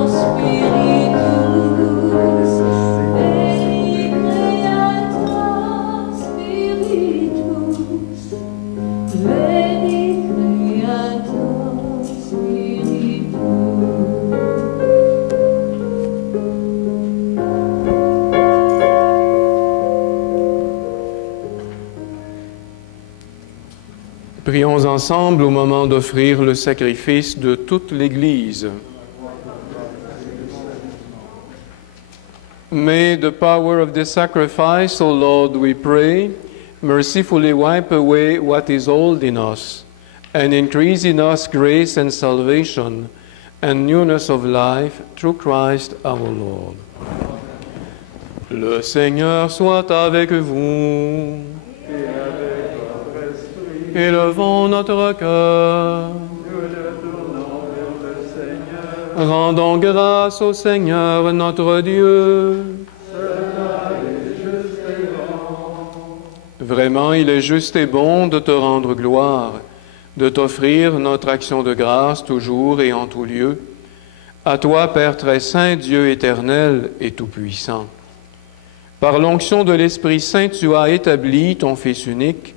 Spiritus, Veni Creator Spiritus, Veni Creator Spiritus. Prions ensemble au moment d'offrir le sacrifice de toute l'Église. May the power of this sacrifice, O Lord, we pray, mercifully wipe away what is old in us, and increase in us grace and salvation, and newness of life through Christ our Lord. Le Seigneur soit avec vous. et avec votre Élevons notre cœur. Rendons grâce au Seigneur notre Dieu. Vraiment, il est juste et bon de te rendre gloire, de t'offrir notre action de grâce toujours et en tout lieu. À toi, Père très saint, Dieu éternel et tout-puissant. Par l'onction de l'Esprit Saint, tu as établi ton Fils unique,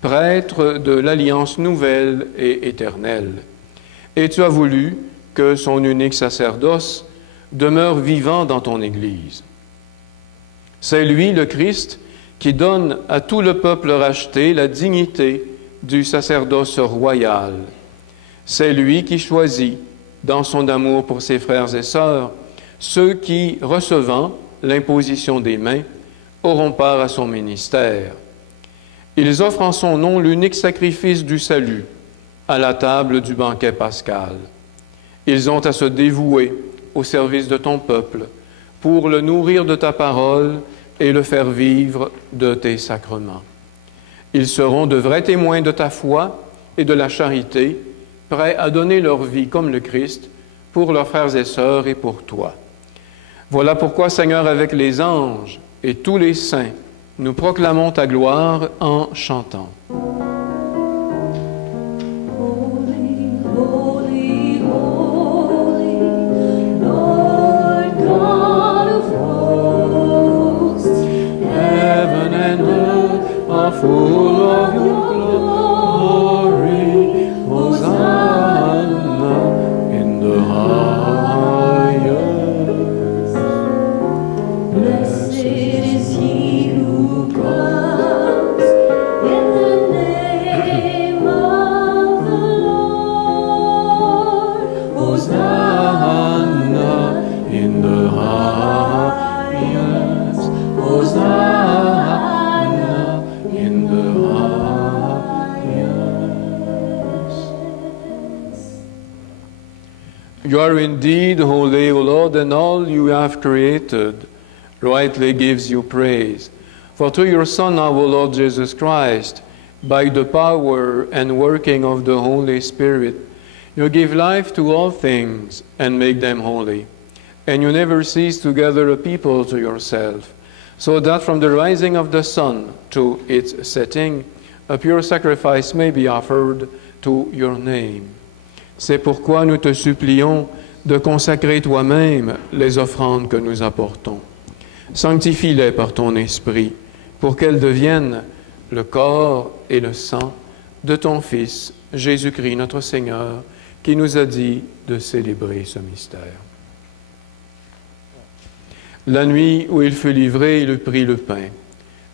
prêtre de l'alliance nouvelle et éternelle. Et tu as voulu que son unique sacerdoce demeure vivant dans ton Église. C'est lui, le Christ, qui donne à tout le peuple racheté la dignité du sacerdoce royal. C'est lui qui choisit, dans son amour pour ses frères et sœurs, ceux qui, recevant l'imposition des mains, auront part à son ministère. Ils offrent en son nom l'unique sacrifice du salut à la table du banquet pascal. Ils ont à se dévouer au service de ton peuple pour le nourrir de ta parole et le faire vivre de tes sacrements. Ils seront de vrais témoins de ta foi et de la charité, prêts à donner leur vie comme le Christ pour leurs frères et sœurs et pour toi. Voilà pourquoi, Seigneur, avec les anges et tous les saints, nous proclamons ta gloire en chantant. Full of your glory, Hosanna in the highest. Blessed is he who comes in the name of the Lord. Hosanna in the highest. Hosanna. You are indeed holy, O Lord, and all you have created rightly gives you praise. For through your Son, our Lord Jesus Christ, by the power and working of the Holy Spirit, you give life to all things and make them holy. And you never cease to gather a people to yourself, so that from the rising of the sun to its setting, a pure sacrifice may be offered to your name. C'est pourquoi nous te supplions de consacrer toi-même les offrandes que nous apportons. Sanctifie-les par ton esprit, pour qu'elles deviennent le corps et le sang de ton Fils, Jésus-Christ notre Seigneur, qui nous a dit de célébrer ce mystère. La nuit où il fut livré, il prit le pain.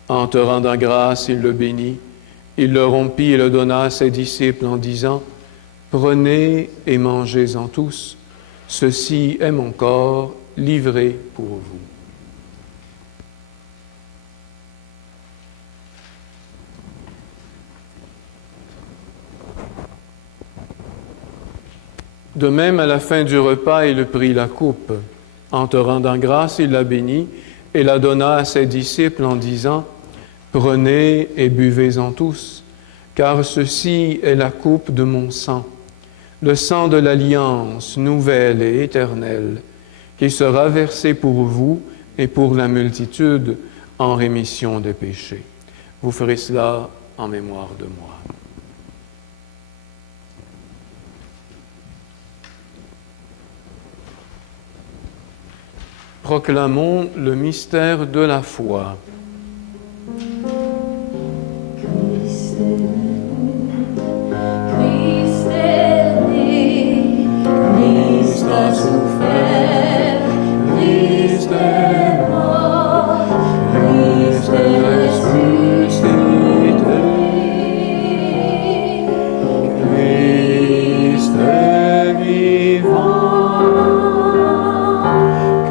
En te rendant grâce, il le bénit. Il le rompit et le donna à ses disciples en disant: Prenez et mangez-en tous. Ceci est mon corps livré pour vous. De même, à la fin du repas, il prit la coupe. En te rendant grâce, il la bénit et la donna à ses disciples en disant: Prenez et buvez-en tous, car ceci est la coupe de mon sang, le sang de l'alliance nouvelle et éternelle, qui sera versé pour vous et pour la multitude en rémission des péchés. Vous ferez cela en mémoire de moi. Proclamons le mystère de la foi. Christ a souffert, Christ est mort, Christ est ressuscité, Christ est vivant,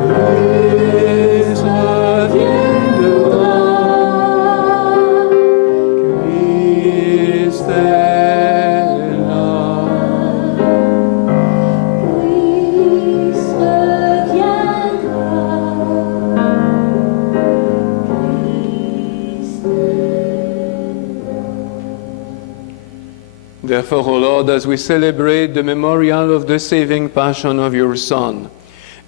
Christ vient de Therefore, O Lord, as we celebrate the memorial of the saving passion of your Son,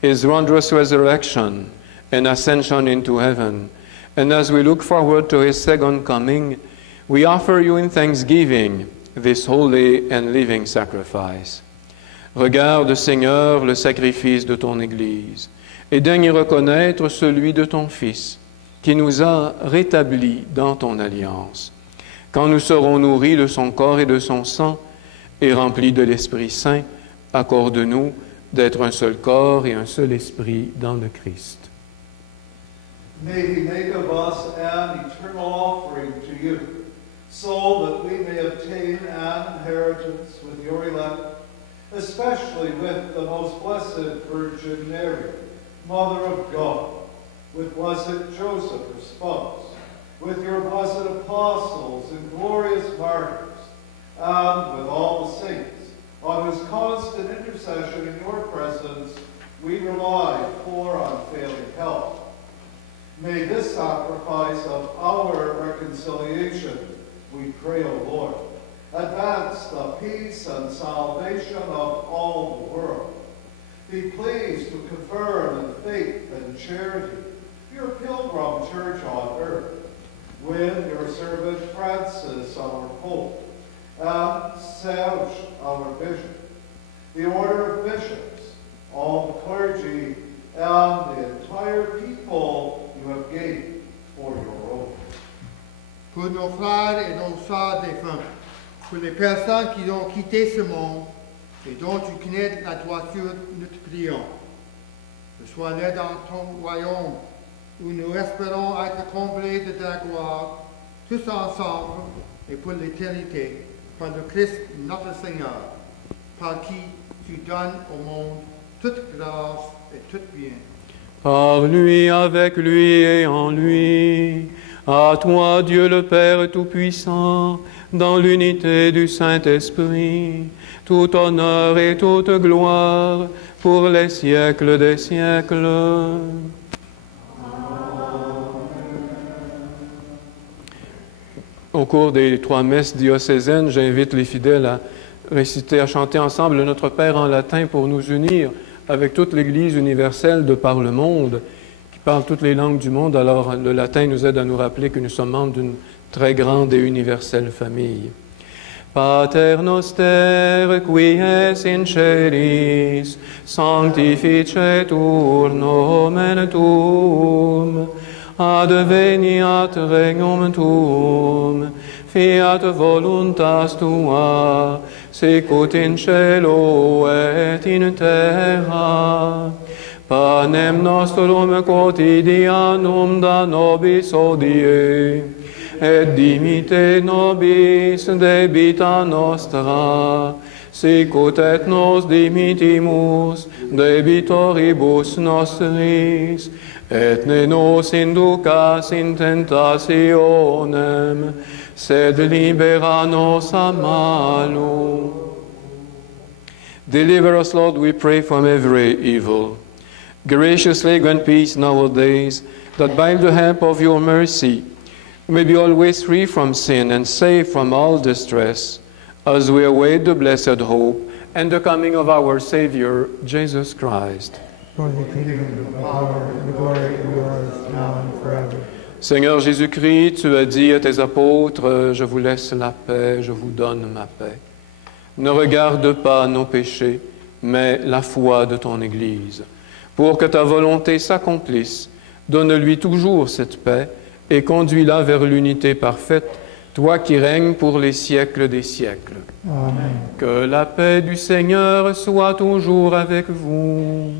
his wondrous resurrection and ascension into heaven, and as we look forward to his second coming, we offer you in thanksgiving this holy and living sacrifice. Regarde, Seigneur, le sacrifice de ton Église, et daigne reconnaître celui de ton Fils, qui nous a rétablis dans ton alliance. Quand nous serons nourris de son corps et de son sang, et remplis de l'Esprit Saint, accorde-nous d'être un seul corps et un seul esprit dans le Christ. May he make of us an eternal offering to you, so that we may obtain an inheritance with your elect, especially with the most blessed Virgin Mary, Mother of God, with blessed Joseph, her spouse, with your blessed apostles and glorious martyrs, and with all the saints, on whose constant intercession in your presence we rely for unfailing help. May this sacrifice of our reconciliation, we pray, O Lord, advance the peace and salvation of all the world. Be pleased to confirm in faith and charity your pilgrim church on earth, with your servant Francis, our Pope, and Serge, our Bishop, the order of bishops, all the clergy, and the entire people you have gained for your own. Pour nos frères et nos sœurs défunts, pour les personnes qui ont quitté ce monde et dont tu connais la droiture, nous te prions. Reçois-les dans ton royaume, où nous espérons être comblés de ta gloire, tous ensemble et pour l'éternité, par le Christ notre Seigneur, par qui tu donnes au monde toute grâce et tout bien. Par lui, avec lui et en lui, à toi, Dieu le Père Tout-Puissant, dans l'unité du Saint-Esprit, tout honneur et toute gloire pour les siècles des siècles. Au cours des 3 messes diocésaines, j'invite les fidèles à réciter, à chanter ensemble Notre Père en latin pour nous unir avec toute l'Église universelle de par le monde, qui parle toutes les langues du monde. Alors le latin nous aide à nous rappeler que nous sommes membres d'une très grande et universelle famille. Pater noster, qui es in celis, sanctificetur nomen tuum, adveniat regnum tuum, fiat voluntas tua, sicut in cielo et in terra. Panem nostrum quotidianum da nobis hodie, et dimite nobis debita nostra, sicut et nos dimitimus debitoribus nostris, et ne nos inducas in tentationem, sed libera nos a malo. Deliver us, Lord, we pray, from every evil. Graciously grant peace nowadays, that by the help of your mercy, we may be always free from sin and safe from all distress, as we await the blessed hope and the coming of our Savior, Jesus Christ. For the kingdom, the power, and the glory are yours, now and forever. Seigneur Jésus-Christ, tu as dit à tes apôtres, je vous laisse la paix, je vous donne ma paix. Ne regarde pas nos péchés, mais la foi de ton Église. Pour que ta volonté s'accomplisse, donne-lui toujours cette paix et conduis-la vers l'unité parfaite, toi qui règnes pour les siècles des siècles. Amen. Que la paix du Seigneur soit toujours avec vous.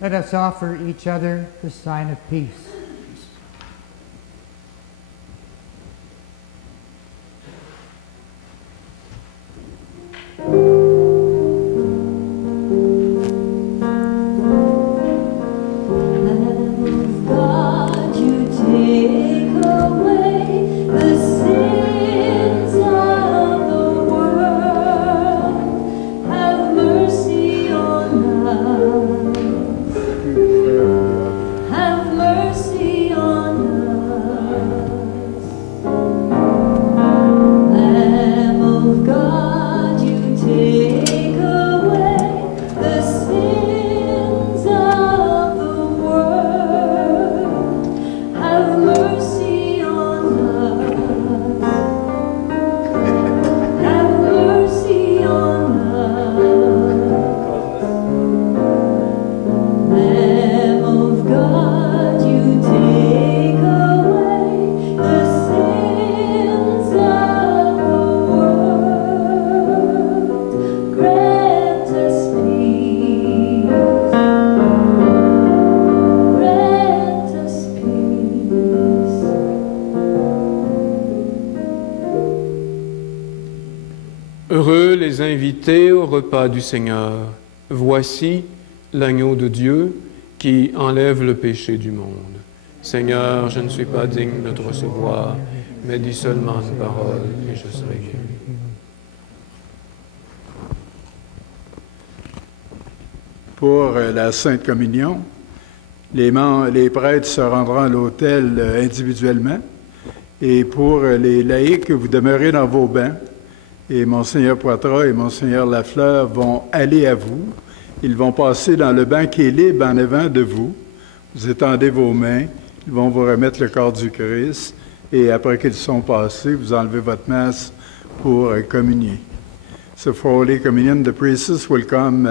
Let us offer each other the sign of peace. God, you take away the sins of the world. Have mercy on us. Have mercy Heureux les invités au repas du Seigneur. Voici l'agneau de Dieu qui enlève le péché du monde. Seigneur, je ne suis pas digne de te recevoir, mais dis seulement une parole et je serai guéri. Pour la Sainte Communion, les prêtres se rendront à l'autel individuellement. Et pour les laïcs, vous demeurez dans vos bancs. Et Monseigneur Poitras et Monseigneur Lafleur vont aller à vous. Ils vont passer dans le banc qui est libre en avant de vous. Vous étendez vos mains. Ils vont vous remettre le corps du Christ. Et après qu'ils sont passés, vous enlevez votre masque pour communier. So for Holy Communion, the priests will come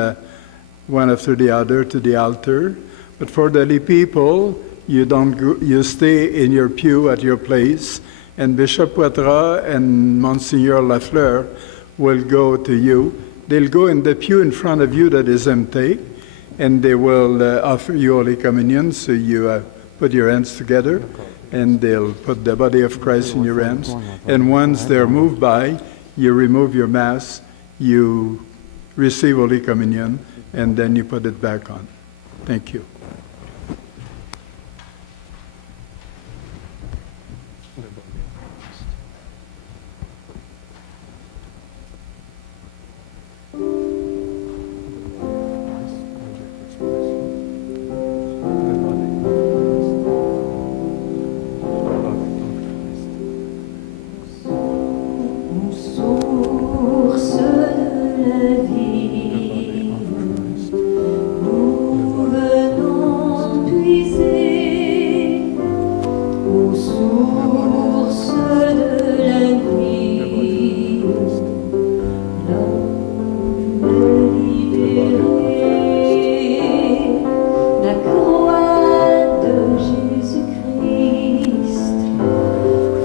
one after the other to the altar. But for the lay people, you don't go, you stay in your pew at your place, and Bishop Poitras and Monsignor Lafleur will go to you. They'll go in the pew in front of you that is empty, and they will offer you Holy Communion. So you put your hands together, and they'll put the body of Christ in your hands. And once they're moved by, you remove your mask, you receive Holy Communion, and then you put it back on. Thank you. Source de la vie, nous venons puiser aux sources de la vie, l'homme libéré, la croix de Jésus-Christ,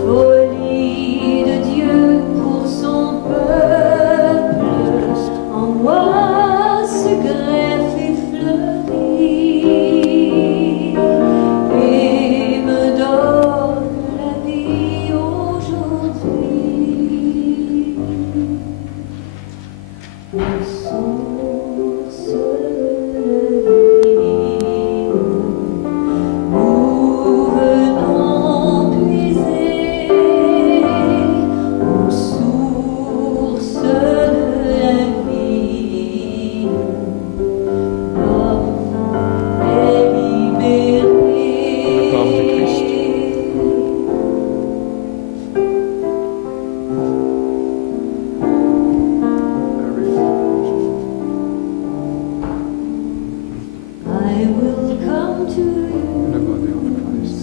folie de Dieu pour son peuple, en moi se greffe et fleurit, et me donne la vie aujourd'hui. Aux sources de la vie, nous venons puiser aux sources de la vie. L'homme est libéré. Le corps du Christ. I will come to Le you. body of Christ.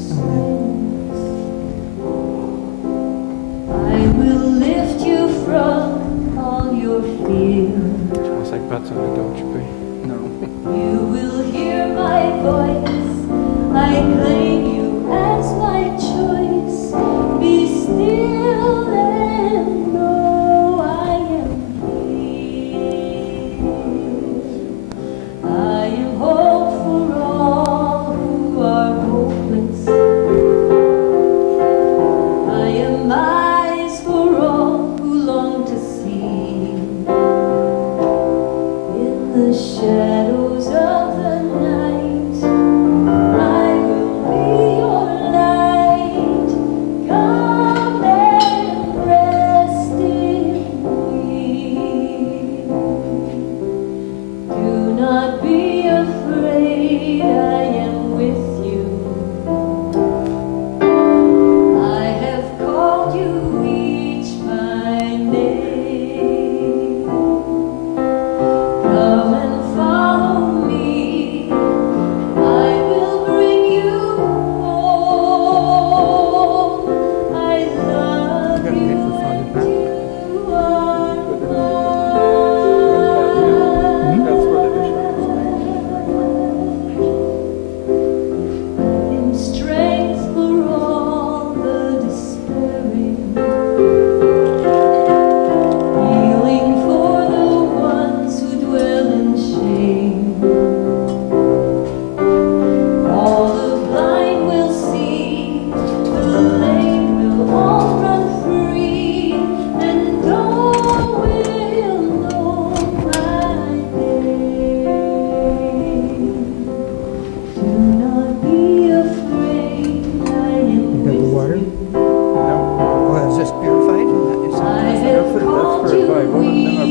I will lift you from all your fear. Je pensais que Pat s'en était occupé. You will hear my voice. I claim you as my choice. Be still and know I am here. I am hope for all who are hopeless. I am eyes for all who long to see. In the shadows of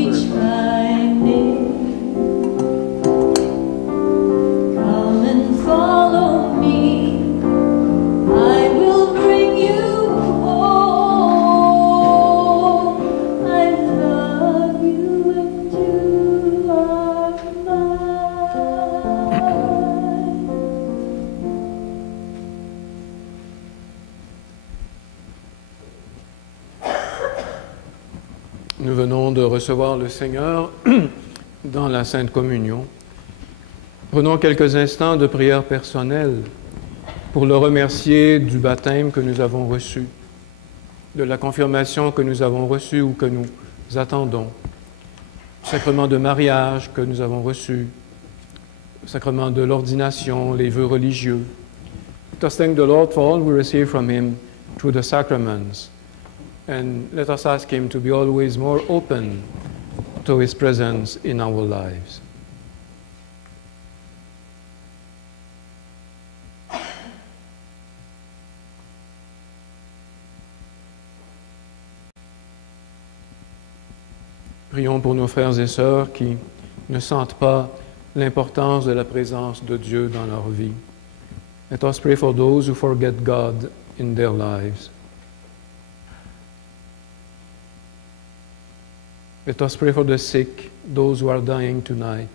preach my name. Come and follow me. I will bring you home. I love you and you are mine. Nous venons de recevoir le Seigneur dans la Sainte Communion. Prenons quelques instants de prière personnelle pour le remercier du baptême que nous avons reçu, de la confirmation que nous avons reçue ou que nous attendons, du sacrement de mariage que nous avons reçu, le sacrement de l'ordination, les vœux religieux. Let us thank the Lord for all we receive from Him through the sacraments. And let us ask Him to be always more open to His presence in our lives. Prions pour nos frères et sœurs qui ne sentent pas l'importance de la présence de Dieu dans leur vie. Let us pray for those who forget God in their lives. Let us pray for the sick, those who are dying tonight.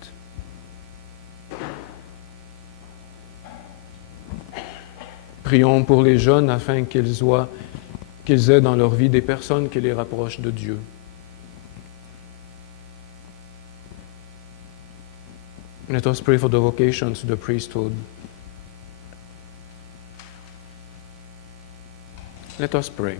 Prions pour les jeunes afin qu'ils aient dans leur vie des personnes qui les rapprochent de Dieu. Let us pray for the vocations to the priesthood. Let us pray.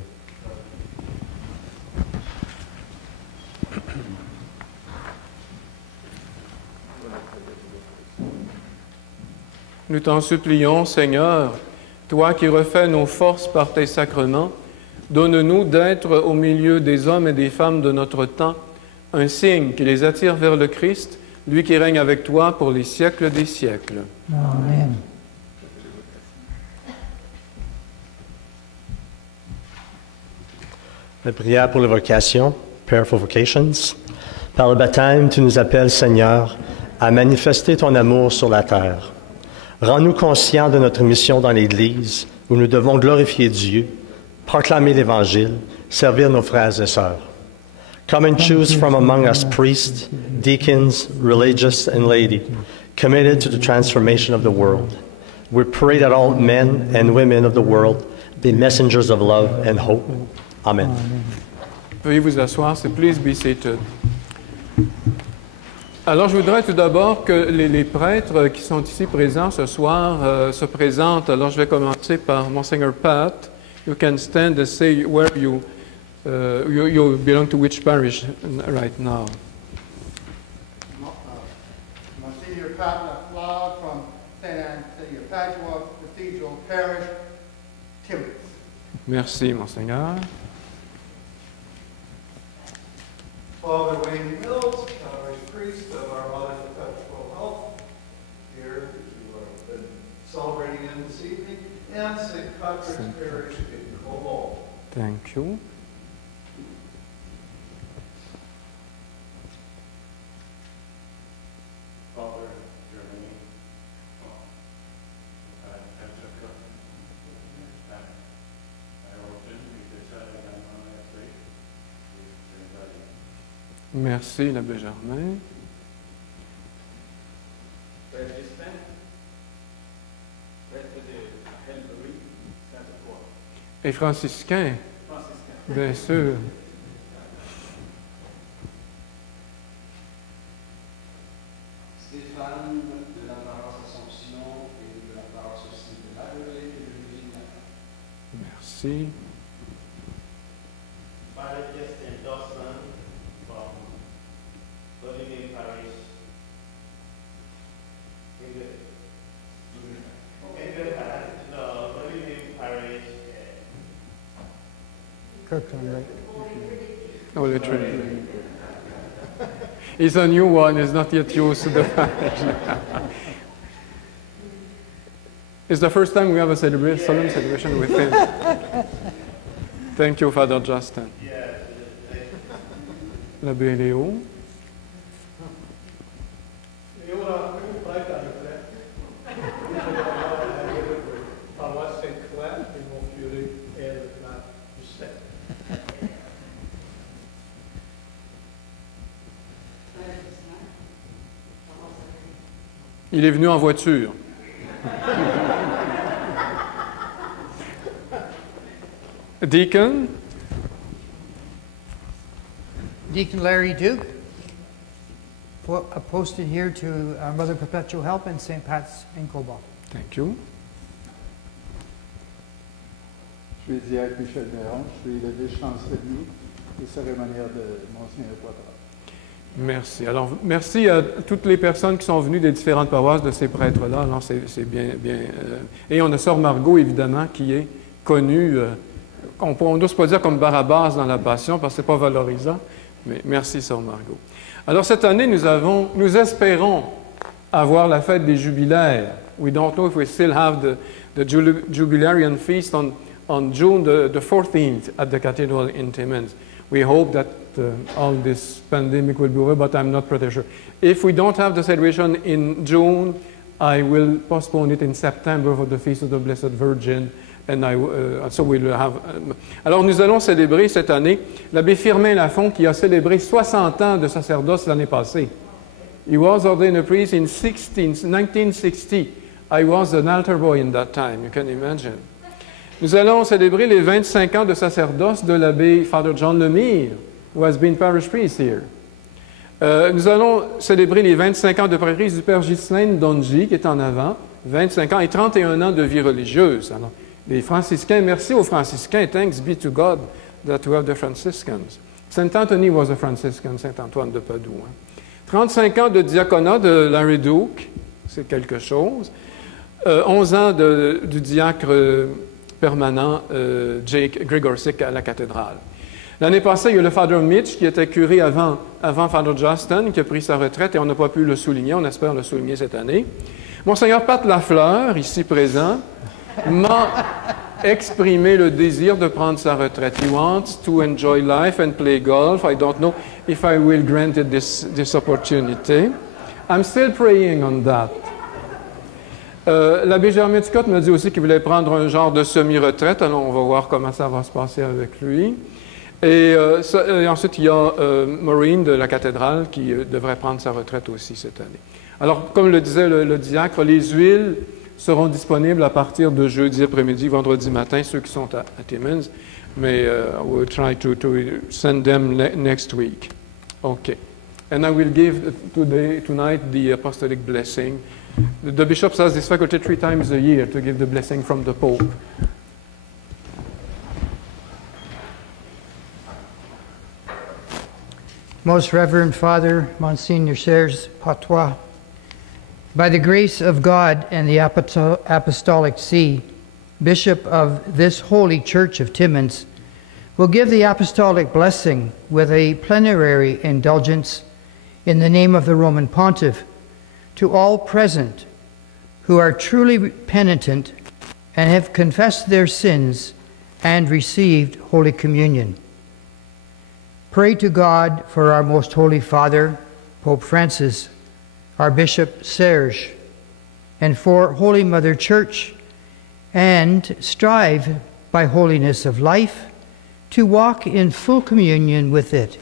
Nous t'en supplions, Seigneur, toi qui refais nos forces par tes sacrements, donne-nous d'être au milieu des hommes et des femmes de notre temps un signe qui les attire vers le Christ, lui qui règne avec toi pour les siècles des siècles. Amen. La prière pour les vocations, prayer for vocations. Par le baptême, tu nous appelles, Seigneur, à manifester ton amour sur la terre. Rends-nous conscients de notre mission dans l'Église, où nous devons glorifier Dieu, proclamer l'Évangile, servir nos frères et sœurs. Come and choose from among us priests, deacons, religious, and laity, committed to the transformation of the world. We pray that all men and women of the world be messengers of love and hope. Amen. Veuillez vous asseoir, please be seated. Alors, je voudrais tout d'abord que les prêtres qui sont ici présents ce soir se présentent. Alors, je vais commencer par Monseigneur Pat. You can stand and say where you belong to which parish right now. Monsignor Pat LaFleur from St. Anthony of Padua Cathedral Parish, Timoth. Merci, Monseigneur. Father Wayne Mills, parish priest of Our Mother Perpetual Health, here that you have been celebrating in this evening, and St. Patrick's Parish in Como. Thank you. Father Germany, Jessica, I origin, Merci, l'abbé Germain. Et franciscain, bien sûr. Stéphane de la paroisse Assomption et de la paroisse aussi de la Relais et de l'Union. Merci. Father Justin Dawson from Bolivian Parish. Bolivian Parish. Kirkland, right? Oh, literally. It's a new one, it's not yet used to the parish. It's the first time we have a solemn celebration with him. Thank you, Father Justin. L'abbé Léo. Il est venu en voiture. Deacon, Deacon Larry Duke, posted here to Mother Perpetual Help in St. Pat's in Cobalt. thank you. Je suis Diacre Michel Néron, je suis le vice-chancelier et cérémoniaire de Monseigneur Poitras. Merci. Alors, merci à toutes les personnes qui sont venues des différentes paroisses de ces prêtres-là. Alors, c'est bien. Et on a Sœur Margot, évidemment, qui est connue, on n'ose pas dire comme Barabbas dans la Passion, parce que ce n'est pas valorisant, mais merci, Sœur Margot. Alors, cette année, nous espérons avoir la fête des jubilaires. We don't know if we still have the Jubilarian feast on June the 14th at the cathedral in Timmins. We hope that all this pandemic will be over, but I'm not pretty sure. If we don't have the celebration in June, I will postpone it in September for the Feast of the Blessed Virgin, and so we'll have. Alors, nous allons célébrer cette année l'abbé Firmin Lafont qui a célébré 60 ans de sacerdoce l'année passée. He was ordained a priest in 1960. I was an altar boy in that time, you can imagine. Nous allons célébrer les 25 ans de sacerdoce de l'abbé Father John Lemire, who has been parish priest here. Nous allons célébrer les 25 ans de prêtrise du père Ghislain Donji, qui est en avant, 25 ans et 31 ans de vie religieuse. Alors, les franciscains, merci aux franciscains, thanks be to God that we have the Franciscans. Saint Anthony was a Franciscan, Saint Antoine de Padoue. 35 ans de diaconat de Larry Duke, c'est quelque chose. 11 ans du diacre permanent Jake Grigorczyk à la cathédrale. L'année passée, il y a le Father Mitch qui était curé avant Father Justin, qui a pris sa retraite et on n'a pas pu le souligner. On espère le souligner cette année. Monseigneur Pat Lafleur, ici présent, m'a exprimé le désir de prendre sa retraite. He wants to enjoy life and play golf. I don't know if I will grant it this opportunity. I'm still praying on that. L'abbé Germain Ducotte m'a dit aussi qu'il voulait prendre un genre de semi-retraite. Alors, on va voir comment ça va se passer avec lui. Et ensuite, il y a Maureen de la cathédrale qui devrait prendre sa retraite aussi cette année. Alors, comme le disait le diacre, les huiles seront disponibles à partir de jeudi après-midi, vendredi matin, ceux qui sont à Timmins. Mais we'll try to send them next week. Okay. And I will give tonight the apostolic blessing. The bishop has this faculty 3 times a year to give the blessing from the Pope. Most Reverend Father Monsignor Serge Patois, by the grace of God and the Apostolic See, Bishop of this holy church of Timmins, will give the apostolic blessing with a plenary indulgence in the name of the Roman Pontiff to all present who are truly penitent and have confessed their sins and received Holy Communion. Pray to God for our Most Holy Father, Pope Francis, our Bishop Serge, and for Holy Mother Church, and strive by holiness of life to walk in full communion with it.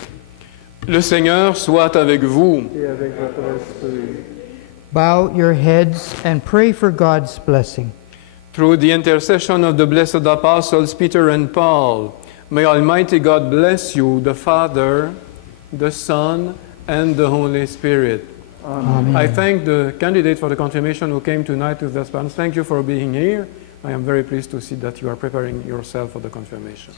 Le Seigneur soit avec vous. Et avec votre esprit. Bow your heads and pray for God's blessing. Through the intercession of the blessed apostles Peter and Paul, may Almighty God bless you, the Father, the Son, and the Holy Spirit. Amen. I thank the candidate for the confirmation who came tonight with their parents. Thank you for being here. I am very pleased to see that you are preparing yourself for the confirmation.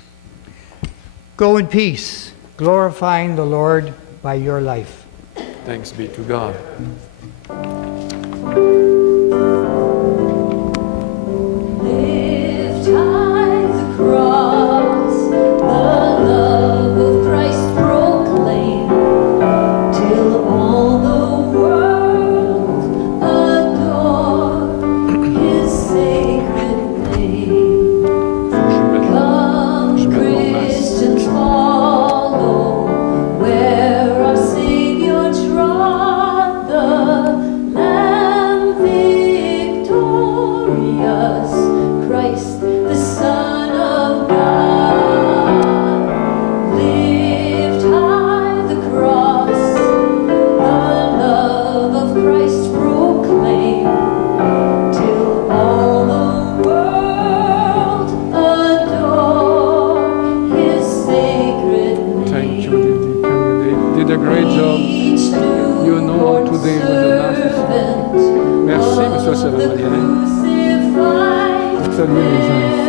Go in peace, glorifying the Lord by your life. Thanks be to God. Lift high the cross, the love of Christ proclaim, till all the world adore His sacred name. Come, Christians, follow where our Savior trod the accordé vos dommages. Merci, monsieur le cérémoniaire. Saluez les uns.